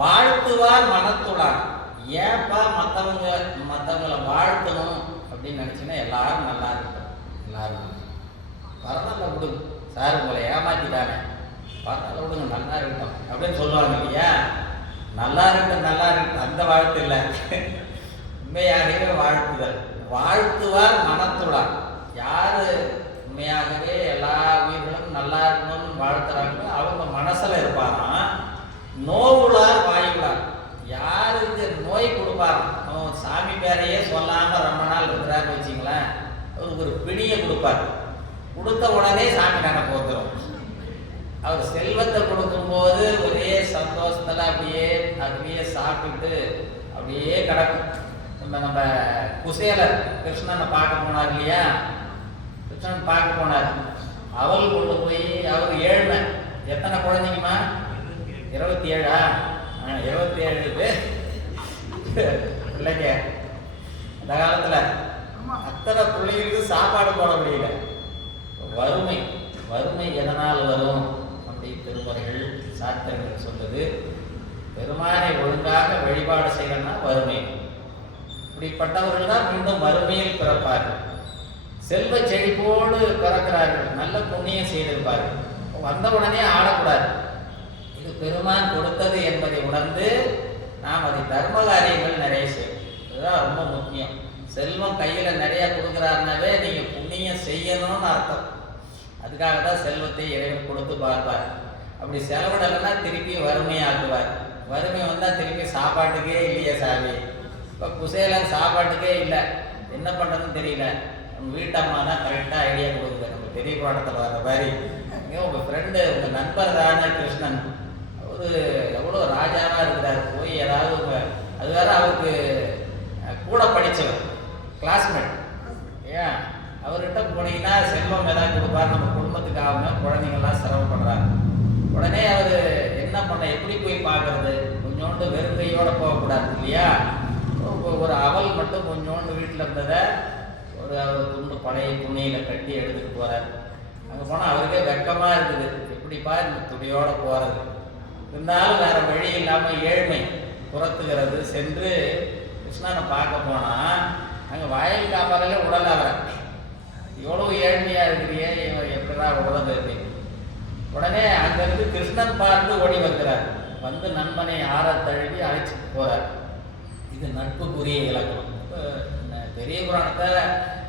வாழ்த்துவார் மனத்துளார். ஏன்பா மற்றவங்களை வாழ்த்தணும் அப்படின்னு நினச்சின்னா எல்லாரும் நல்லா இருக்கட்டும், எல்லாரும் பரவாயில்ல விடுங்க சார், உங்களை ஏமாற்றிட்டானே பரவாயில்ல விடுங்க நல்லா இருக்கட்டும் அப்படின்னு சொல்லுவாங்க இல்லையா. நல்லா இருக்கட்டும் அந்த வாழ்த்து இல்லை, உண்மையாகவே வாழ்த்துதல். வாழ்த்துவார் மனத்துளார். யார் உண்மையாகவே எல்லா உயிர்களும் நல்லா இருக்கணும்னு வாழ்த்துறாங்களோ அவங்க மனசில் இருப்பாராம். நோவுளார் வாயுளார். யாருக்கு நோய் கொடுப்பாராம், அவன் சாமி பேரையே சொல்லாமல் ரொம்ப நாள் இருக்கிறான்னு வச்சிங்களேன், அவருக்கு ஒரு பிணியை கொடுப்பார். கொடுத்த உடனே சாமி கணக்கு வந்துடும். அவர் செல்வத்தை கொடுக்கும்போது ஒரே சந்தோஷத்தில் அப்படியே சாப்பிட்டு அப்படியே கிடக்கும். நம்ம குசேலர் கிருஷ்ணனை பார்க்க போனார் இல்லையா, கிருஷ்ணன் பார்க்க போனார். அவள் கொண்டு போய் அவர் ஏழ்மை. எத்தனை குழந்தைங்கம்மா? 27. 27 பேர் பிள்ளைங்க. அந்த காலத்தில் அத்தனை பிள்ளைங்களுக்கு சாப்பாடு போட முடியல. வறுமை வறுமை எதனால் வரும் அப்படி திருமுறைகள் சாத்திரங்கள் சொல்லுது. பெருமானை ஒழுங்காக வழிபாடு செய்யணும்னா வறுமை. இப்படிப்பட்டவர்கள் தான் மீண்டும் வறுமையில் பிறப்பார்கள். செல்வ செழிப்போடு பிறக்கிறார்கள், நல்ல புண்ணியம் செய்திருப்பார்கள். வந்த உடனே ஆடக்கூடாது. இது பெருமான் கொடுத்தது என்பதை உணர்ந்து நாம் அதை தர்ம காரியங்கள் நிறைய செய்யணும். இதுதான் ரொம்ப முக்கியம். செல்வம் கையில் நிறையா கொடுக்குறாருனாவே நீங்கள் புண்ணியம் செய்யணும்னு அர்த்தம். அதுக்காக தான் செல்வத்தை இறைவன் கொடுத்து பார்ப்பார். அப்படி செலவிடலைன்னா திருப்பி வறுமையாக்குவார். வறுமை வந்தால் திருப்பி சாப்பாட்டுக்கே இல்லையே சாமி. இப்போ குசேலன் சாப்பாட்டுக்கே இல்லை, என்ன பண்ணுறதுன்னு தெரியல. நம்ம வீட்டம்மா தான் கரெக்டாக ஐடியா கொடுக்குது. நம்ம பெரிய பாடத்தில் வர மாதிரி உங்கள் ஃப்ரெண்டு உங்கள் நண்பர் தானே கிருஷ்ணன், அவரு எவ்வளோ ராஜாவாக இருக்கிறார், போய் ஏதாவது அது வேற அவருக்கு கூட படித்தவர் கிளாஸ்மேட், ஏன் அவர்கிட்ட போனீங்கன்னா செல்வம் ஏதாவது கொடுப்பார், நம்ம குடும்பத்துக்கு ஆகுங்க, குழந்தைங்கள்லாம் சிரமப்படுறாங்க. உடனே அவர் என்ன பண்ண, எப்படி போய் பார்க்கறது, கொஞ்சோண்டு வெறுங்கையோடு போகக்கூடாது இல்லையா. ஒரு அவல் மட்டும் கொஞ்சோண்டு வீட்டில் இருந்ததை ஒரு துண்டு பழைய துணியில் கட்டி எடுத்துகிட்டு போகிறார். அங்கே போனால் அவருக்கே வெக்கமாக இருக்குது, எப்படிப்பா இந்த துணியோடு போகிறது. இருந்தாலும் வேறு வழி இல்லாமல் ஏழ்மை புறத்துகிறது. சென்று கிருஷ்ணனை பார்க்க போனால் அங்கே வயல் காப்பாறையில உடல் அவரை, எவ்வளோ ஏழ்மையாக இருக்கிறியே, இவன் எப்படா உடல் இருக்கு. உடனே அங்கேருந்து கிருஷ்ணன் பார்த்து ஓடி வருகிறார். வந்து நண்பனை ஆற தழுவி அழைச்சிட்டு போகிறார். இது நட்புக்குரிய இலக்கணம். பெரிய புராணத்தை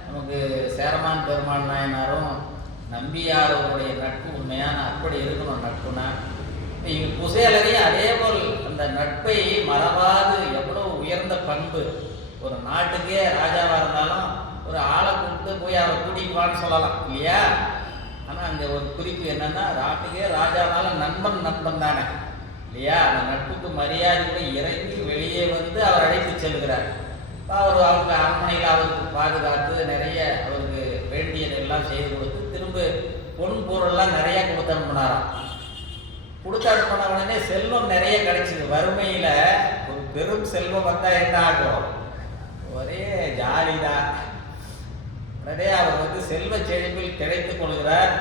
நமக்கு சேரமான் பெருமான் நாயனாரும் நம்பியாரோடைய நட்பு உண்மையான அப்படி இருக்கணும். நட்புனா இவங்க குசேலரையும் அதே போல் அந்த நட்பை மறவாது, எவ்வளோ உயர்ந்த பண்பு. ஒரு நாட்டுக்கே ராஜாவாக இருந்தாலும் ஒரு ஆளை கூப்பிட்டு போய் அவரை கூட்டிக்குவான்னு சொல்லலாம் இல்லையா. ஆனால் அங்கே ஒரு குறிப்பு என்னன்னா, நாட்டுக்கே ராஜாவால நண்பன் தானே இல்லையா. அந்த நட்புக்கு மரியாதை இறங்கி வெளியே வந்து அவர் அழைத்து செல்கிறார். அவர் அவங்க அரண்மனையில் அவருக்கு பாதுகாத்து நிறைய அவருக்கு வேண்டியதெல்லாம் செய்து கொடுத்து திரும்ப பொன் பொருள்லாம் நிறைய கொடுத்து அனுப்பினாராம். கொடுத்து அனுப்பின உடனே செல்வம் நிறைய கிடைச்சிது. வறுமையில் ஒரு பெரும் செல்வம் வந்தால் என்ன ஆகும், ஒரே ஜாலிதான். உடனே அவர் வந்து செல்வ செழிப்பில் கிடைத்து கொள்கிறார்.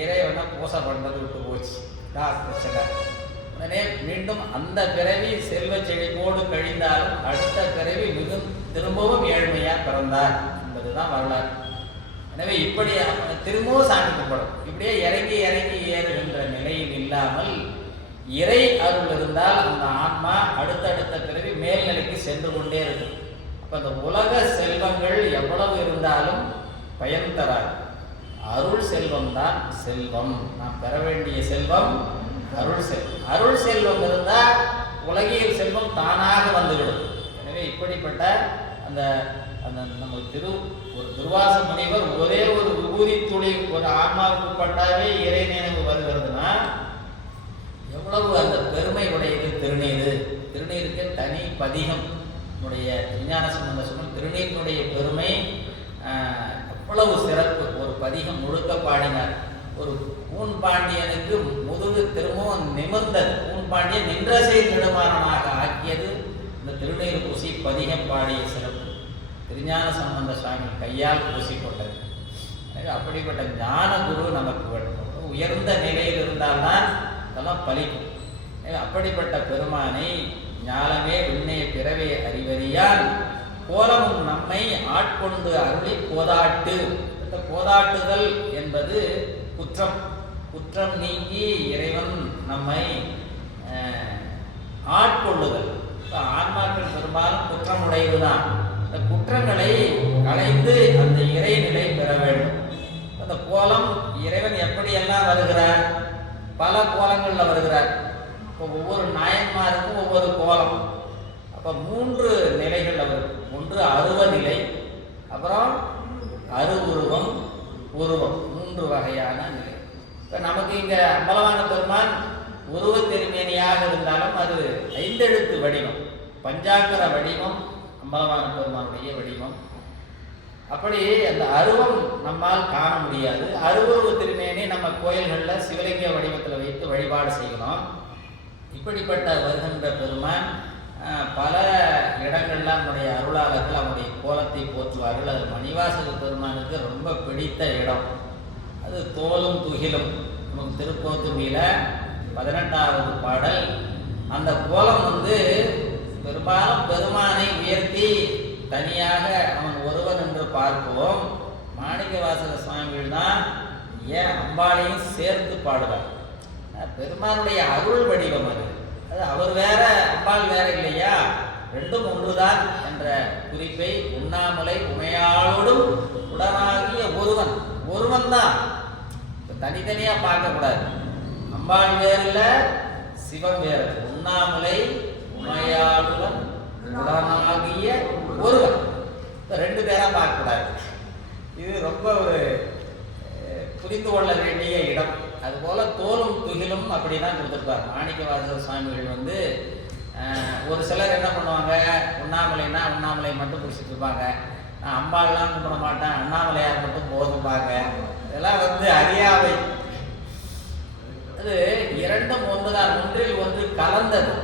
இறைவனை பூசை பண்ணுறது விட்டு போச்சு. தான் பிரச்சனை. உடனே மீண்டும் அந்த பிறவி செல்வ செழிப்போடு கழிந்தாலும் அடுத்த பிறவி திரும்பவும் ஏழ்மையாக பிறந்தார் என்பதுதான் வரலாறு. எனவே இப்படி திரும்பவும் சாமி கும்பிடும். இப்படியே இறங்கி இறங்கி ஏறுகின்ற நிலையில் இல்லாமல் இறை அருள் இருந்தால் அந்த ஆன்மா அடுத்தடுத்த பிறவி மேல்நிலைக்கு சென்று கொண்டே இருக்கும். அப்போ அந்த உலக செல்வங்கள் எவ்வளவு இருந்தாலும் பயன் தராது. அருள் செல்வம் தான் செல்வம். நாம் பெற வேண்டிய செல்வம் அருள் செல்வம். அருள் செல்வம் இருந்தால் உலகியல் செல்வம் தானாக வந்துவிடும். எனவே இப்படிப்பட்ட அந்த அந்த நம்ம ஒரு திருவாச முனிவர் ஒரே ஒரு விபூதி துளி ஒரு ஆன்மாவுக்கு பட்டாவே இறை நினைவு வருகிறதுனா எவ்வளவு அந்த பெருமை உடையது திருநீர். திருநீருக்கு தனி பதிகம் நம்முடைய திருஞான சம்பந்த சொன்ன திருநீரினுடைய பெருமை அவ்வளவு சிறப்பு. ஒரு பதிகம் முழுக்க பாடினார். ஒரு பூன் பாண்டியனுக்கு முதுகு திரும்பவும் நிமிர்ந்தது. பூன் பாண்டியன் நின்றசை நெடுமாறனாக ஆக்கியது இந்த திருநீர் பூசி பதிகம் பாடிய சிறப்பு. திருஞான சம்பந்த சுவாமி கையால் பூசிக்கொண்டது. அப்படிப்பட்ட ஞான குரு நமக்கு வேண்டும். உயர்ந்த நிலையில் இருந்தால்தான் அதெல்லாம் பலிக்கும். அப்படிப்பட்ட பெருமானை ஞானமே விண்ணே பிறவே அறிவறியால் கோலமும் நம்மை ஆட்கொண்டு அருளி போதாட்டு. இந்த போதாட்டுதல் என்பது குற்றம். குற்றம் நீங்கி இறைவன் நம்மை ஆட்கொள்ளுதல். ஆன்மாக்கள் பெரும்பாலும் குற்றம் உடையதுதான். இந்த குற்றங்களை களைந்து அந்த இறைநிலை பெற வேண்டும். அந்த கோலம் இறைவன் எப்படியெல்லாம் வருகிறார்? பல கோலங்களில் வருகிறார். இப்போ ஒவ்வொரு நாயன்மாருக்கும் ஒவ்வொரு கோலம். அப்போ 3 நிலைகள் அவருக்கு. ஒன்று அருவ நிலை, அப்புறம் அருவுருவம், உருவம். 3 வகையான நிலை. இப்போ நமக்கு இங்கே அம்பலவான பெருமான் உருவ திருமேனியாக இருந்தாலும் அது 5 எழுத்து வடிவம், பஞ்சாக்கர வடிவம் அம்பலவான பெருமானுடைய வடிவம். அப்படி அந்த அருவம் நம்மால் காண முடியாது. அருவுருவ திருமேனி நம்ம கோயில்களில் சிவலிங்க வடிவத்தில் வைத்து வழிபாடு செய்யணும். இப்படிப்பட்ட வருகின்ற பெருமான் பல இடங்கள்ல நம்முடைய அருளாளர்கள் அவருடைய கோலத்தை போற்றுவார்கள். அது மணிவாசக பெருமானுக்கு ரொம்ப பிடித்த இடம். அது தோலும் துகிலும். நமக்கு திருக்கோத்துமையில் 18வது பாடல். அந்த கோலம் பெரும்பாலும் பெருமானை உயர்த்தி தனியாக அவன் ஒருவன் என்று பார்ப்போம். மாணிக்கவாசக சுவாமிகள் தான் ஏன் அம்பாளையும் சேர்த்து பாடுவார். பெருமானுடைய அருள் வடிவம் அது. அவர் வேற அம்பாள் வேற இல்லையா, ரெண்டும் ஒன்றுதான் என்ற குறிப்பை உண்ணாமலை உமையாளோடும் உடனாகிய ஒருவன் தான். தனித்தனியா பார்க்கக்கூடாது. அம்பாள் வேறு இல்லை, சிவன் வேறு. உண்ணாமலை உமையாளுடன் உடனாகிய ஒருவன், 2 பேரா பார்க்கக்கூடாது. இது ரொம்ப ஒரு புரிந்து கொள்ள வேண்டிய இடம். அதுபோல தோலும் துகிலும் அப்படிதான் கொடுத்துருப்பார் மாணிக்கவாசகர் சுவாமிகள். ஒரு சிலர் என்ன பண்ணுவாங்க, உண்ணாமலைன்னா உண்ணாமலை மட்டும் பிடிச்சிட்டு இருப்பாங்க. நான் அம்பாள்லாம் கும்பிட மாட்டேன், அண்ணாமலையார் மட்டும் போதும்பாங்க. இதெல்லாம் அறியாமை. அது 2ம் ஒன்றுதான், ஒன்றில் ஒன்று கலந்தது.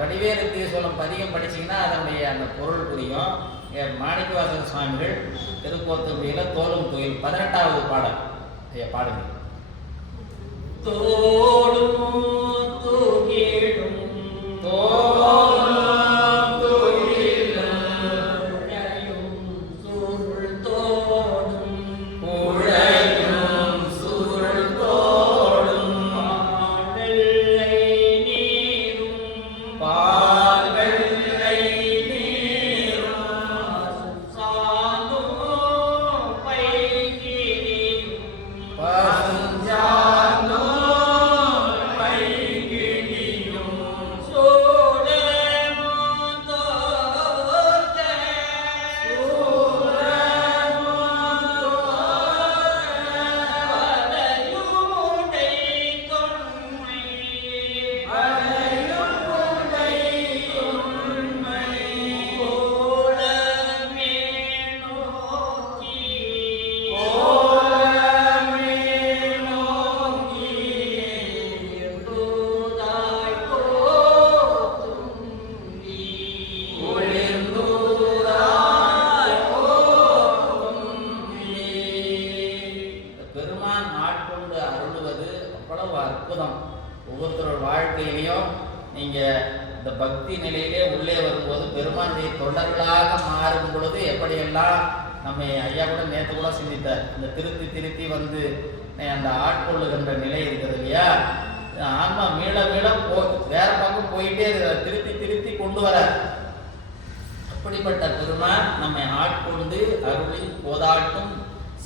வடிவேலு தீசோலம் பதிகம் படிச்சிங்கன்னா அதனுடைய அந்த பொருள் புரியும். மாணிக்கவாசகர் சுவாமிகள் திருக்கோத்துமையில் தோலும் துகில் 18வது பாடல் பாடுங்க. தோடும் துகிலும் தோலும் துகிலும் சுருள் தோடும் உழையும் சுருள் தோடும் பால்வெள்ளை நீரும் பால்வெள்ளை நீரும் சாந்தும் பைகிரியும் பசுஞ்சாந்தும் பைகிரியும் சோழ பக்தி நிலையிலே உள்ளே வரும்போது பெருமானுடைய தொண்டர்களாக மாறும் பொழுது எப்படியெல்லாம் நம்ம ஐயா கூட நேற்று கூட சிந்தித்தார். இந்த திருத்தி திருத்தி வந்து அந்த ஆட்கொள்ளுகின்ற நிலை இருக்கிறது இல்லையா, ஆன்மா மீள மீள வேற பக்கம் போயிட்டே இருக்கிறார், திருத்தி திருத்தி கொண்டு வர. அப்படிப்பட்ட பெருமான் நம்மை ஆட்கொண்டு அருளில் போதாட்டும்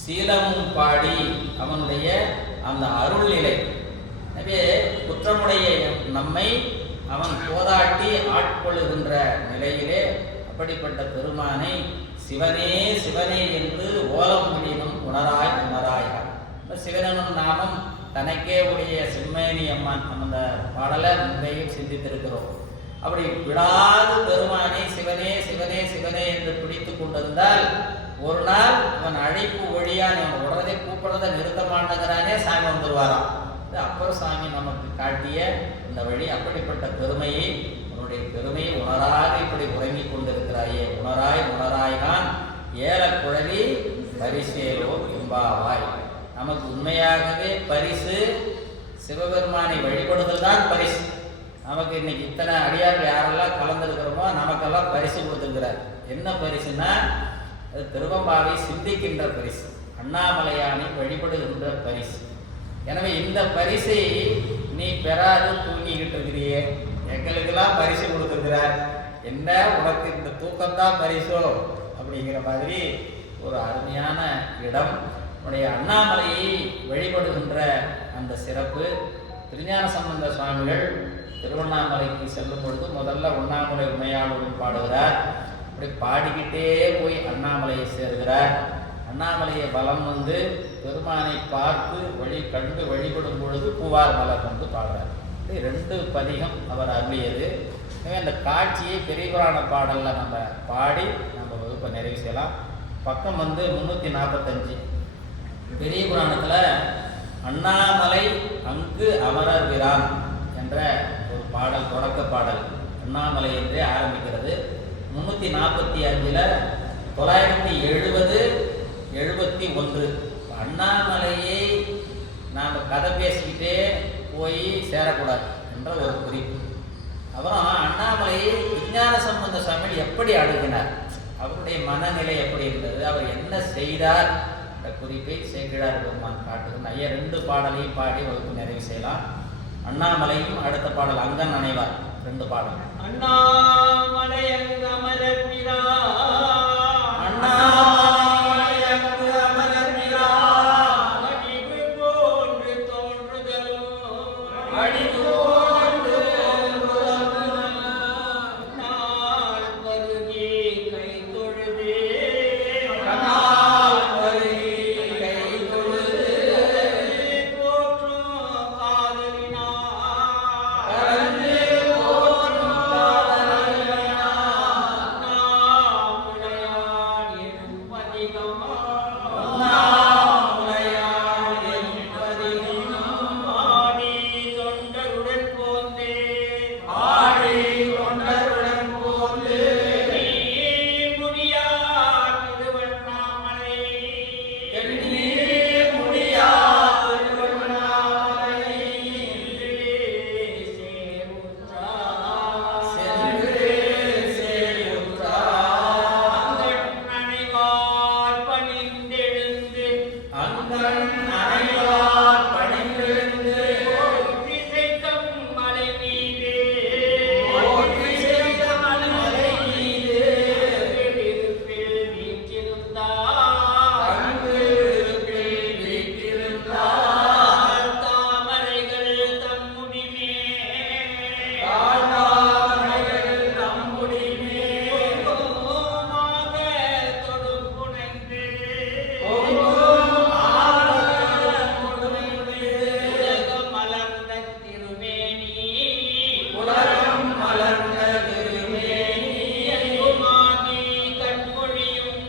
சீலமும் பாடி அவனுடைய அந்த அருள் நிலை. எனவே குற்றமுடைய நம்மை அவன் போதாட்டி ஆட்கொள்ளுகின்ற நிலையிலே அப்படிப்பட்ட பெருமானை சிவனே சிவனே என்று ஓலம் முடினும் உணராய் உணராயா. சிவனும் நாமம் தனக்கே உடைய செம்மேனி அம்மான் அந்த பாடலை முன்பையும் சிந்தித்திருக்கிறோம். அப்படி விடாது பெருமானை சிவனே சிவனே சிவனே என்று பிடித்து கொண்டிருந்தால் ஒரு நாள் அவன் அழைப்பு ஒழியான், அவன் உடனே கூப்பிடுறதை நிறுத்த மாட்டேங்கிறானே, சாமி வந்துடுவாராம். அப்பர் சாமி நமக்கு காட்டிய இந்த வழி. அப்படிப்பட்ட பெருமையை உன்னுடைய பெருமையை உணராக இப்படி உறங்கிக் கொண்டிருக்கிறாயே, உணராய் உணராய்தான் ஏல குழலி பரிசேலோ எம்பாவாய். நமக்கு உண்மையாகவே பரிசு சிவபெருமானை வழிபடுதல் தான் பரிசு. நமக்கு இன்னைக்கு இத்தனை அடியார்கள் யாரெல்லாம் கலந்துருக்கிறோமோ நமக்கெல்லாம் பரிசு கொடுத்துருக்கிறார். என்ன பரிசுன்னா அது திருவம்பாவை சிந்திக்கின்ற பரிசு, அண்ணாமலையானை வழிபடுகின்ற பரிசு. எனவே இந்த பரிசை நீ பெறாது தூங்கிக்கிட்டு இருக்கிறியே, எங்களுக்கெல்லாம் பரிசு கொடுத்துருக்கிறார், என்ன உனக்கு இந்த தூக்கம்தான் பரிசோ அப்படிங்கிற மாதிரி ஒரு அருமையான இடம். உன்னுடைய அண்ணாமலையை வழிபடுகின்ற அந்த சிறப்பு. திருஞான சம்பந்த சுவாமிகள் திருவண்ணாமலைக்கு செல்லும் பொழுது முதல்ல உண்ணாமலை உமையாளுடன் பாடுகிறார். அப்படி பாடிக்கிட்டே போய் அண்ணாமலையை சேர்கிறார். அண்ணாமலையை பலம் வந்து பெருமானை பார்த்து கண்டு வழிபடும் பொழுது பூவார் மலர் வந்து பாடுறார். இப்படி 2 பதிகம் அவர் அருளியது. எனவே அந்த காட்சியை பெரிய புராண பாடலில் நம்ம பாடி நம்ம வகுப்பை நிறைவு செய்யலாம். பக்கம் வந்து 345. பெரிய புராணத்தில் அண்ணாமலை அங்கு அமரர் பிரான் என்ற ஒரு பாடல், தொடக்க பாடல் அண்ணாமலை என்றே ஆரம்பிக்கிறது. 345 970 71 அண்ணாமலையை நாம் கதை பேசிக்கிட்டே போய் சேரக்கூடாது என்ற ஒரு குறிப்பு. அப்புறம் அண்ணாமலையை விஞ்ஞான சம்பந்த சுவாமி எப்படி அணுகினார், அவருடைய மனநிலை எப்படி இருந்தது, அவர் என்ன செய்தார் என்ற குறிப்பை சேக்கிழார் பெருமான் காட்டுகிறார். ஐயா 2 பாடலையும் பாடி வகுப்பு நிறைவு செய்யலாம். அண்ணாமலையும் அடுத்த பாடல் அங்கன் அணைவார் 2 பாடல். அண்ணாமலை அங்கு அமரர் பிரான், அண்ணாமலை அங்கு அமரர் பிரான், அடிவு போன்று தோன்றுதலும் அடிவு போன்று தோன்றுதலும் நாள் வருகி கை தொழுதே, கனால் வருகி கை தொழுது போற்றும் காதலினார் கலந்து போற்றும் காதலினார் நாமுடையார் எனும் பதிகமா அண்ணாமலையார் எனும் பதிகம் ஆடி தொண்டருடன் போந்தே ஆடி தொண்டருடன் போந்து நீ முடியார் திருவண்ணாமலை எண்ணி முடியாத திருவண்ணாமலை சேருற்றார். சென்று சேருற்றார். அங்கண் அணைவார் பணிந்தெழுந்து அங்கண் அணைவார் பணிந்தெழுந்து போற்றிசைக்கும் மலை மீதே போற்றி செய்த மலை மீது திருப்பில் வீற்றிருந்தார். தங்கிருப்பில் வீற்றிருந்தார். தாமரைகள் தம்முடிமே தாழ்வாமைகள் நம்முடிமே ஓமாக தொடுப்புணர்ந்து ஓங்கும் ஆலயம் கொடுமையுடைய உலகம் மலர்ந்த திருமேனி உலகம் மலர்ந்த திருமேனி எங்குமாகி கண்மொழியும்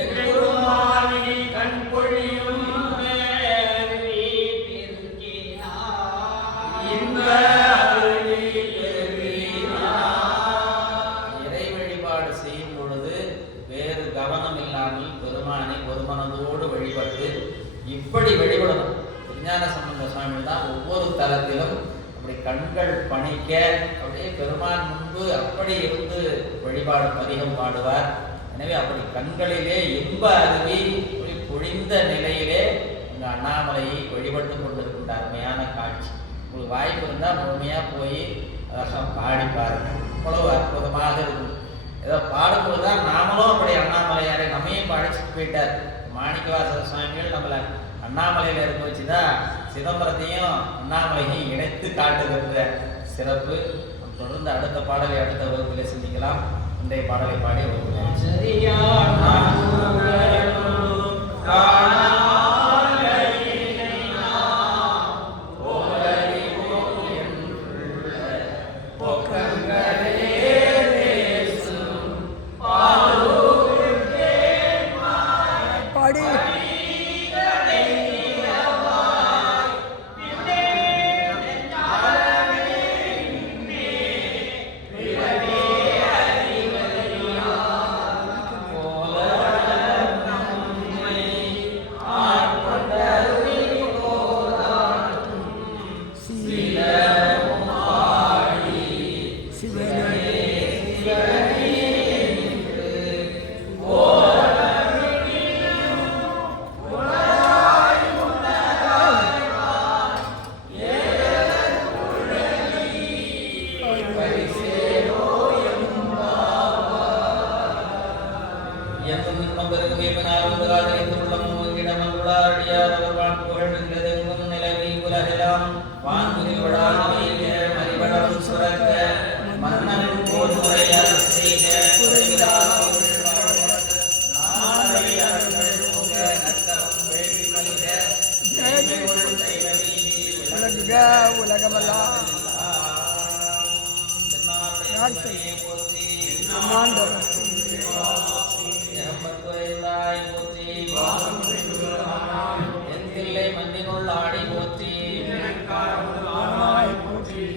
எங்குமானி கண் பொழியும் வேர்வி பெருக்கினார். இன்ப அருளி பெருகினார். இறை வழிபாடு செய்யும் பொழுது வேறு கவனம் இல்லாமல் பெருமானை ஒரு மனதோடு வழிபட்டு இப்படி வழிபடணும். விஞ்ஞான சம்பந்த சுவாமி தான் ஒவ்வொரு தலத்திலும் அப்படி கண்கள் பணிக்க அப்படியே பெருமான் முன்பு அன்பு அப்படி இருந்து வழிபாடு பதிகம் பாடுவார். எனவே அப்படி கண்களிலே இன்ப அருவி பொழிந்த நிலையிலே இந்த அண்ணாமலையை வழிபட்டு கொண்டிருக்கின்ற அருமையான காட்சி. உங்களுக்கு வாய்ப்பு இருந்தால் முழுமையாக போய் அதெல்லாம் பாடி பாருங்க. அவ்வளவு அற்புதமாக இருக்கும். ஏதோ பாடும்போது தான் நாமளும் அப்படி அண்ணாமலையாரை நம்மையும் படிச்சுட்டு போயிட்டார். மாணிக்கவாசக சுவாமிகள் நம்மளை அண்ணாமலையில் இருக்க வச்சு தான் சிதம்பரத்தையும் அண்ணாமலையும் இணைத்து காட்டுகின்ற சிறப்பு. தொடர்ந்து அடுத்த பாடலை அடுத்த வகுப்பிலே சிந்திக்கலாம். இன்றைய பாடலை பாடி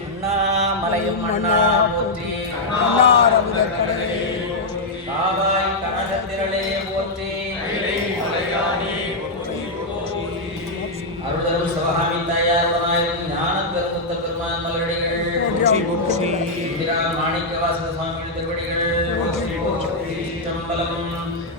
அண்ணாமலையும் அண்ணா போற்றி, காவாய் கனகத்திரளே போற்றி, அருளரும் சிவகாமி தாயாருடனாயிருக்கும் ஞான பெருமுத்த பெருமான் மலரடிகள், மாணிக்க வாசக சுவாமிகள் திருவடிகள்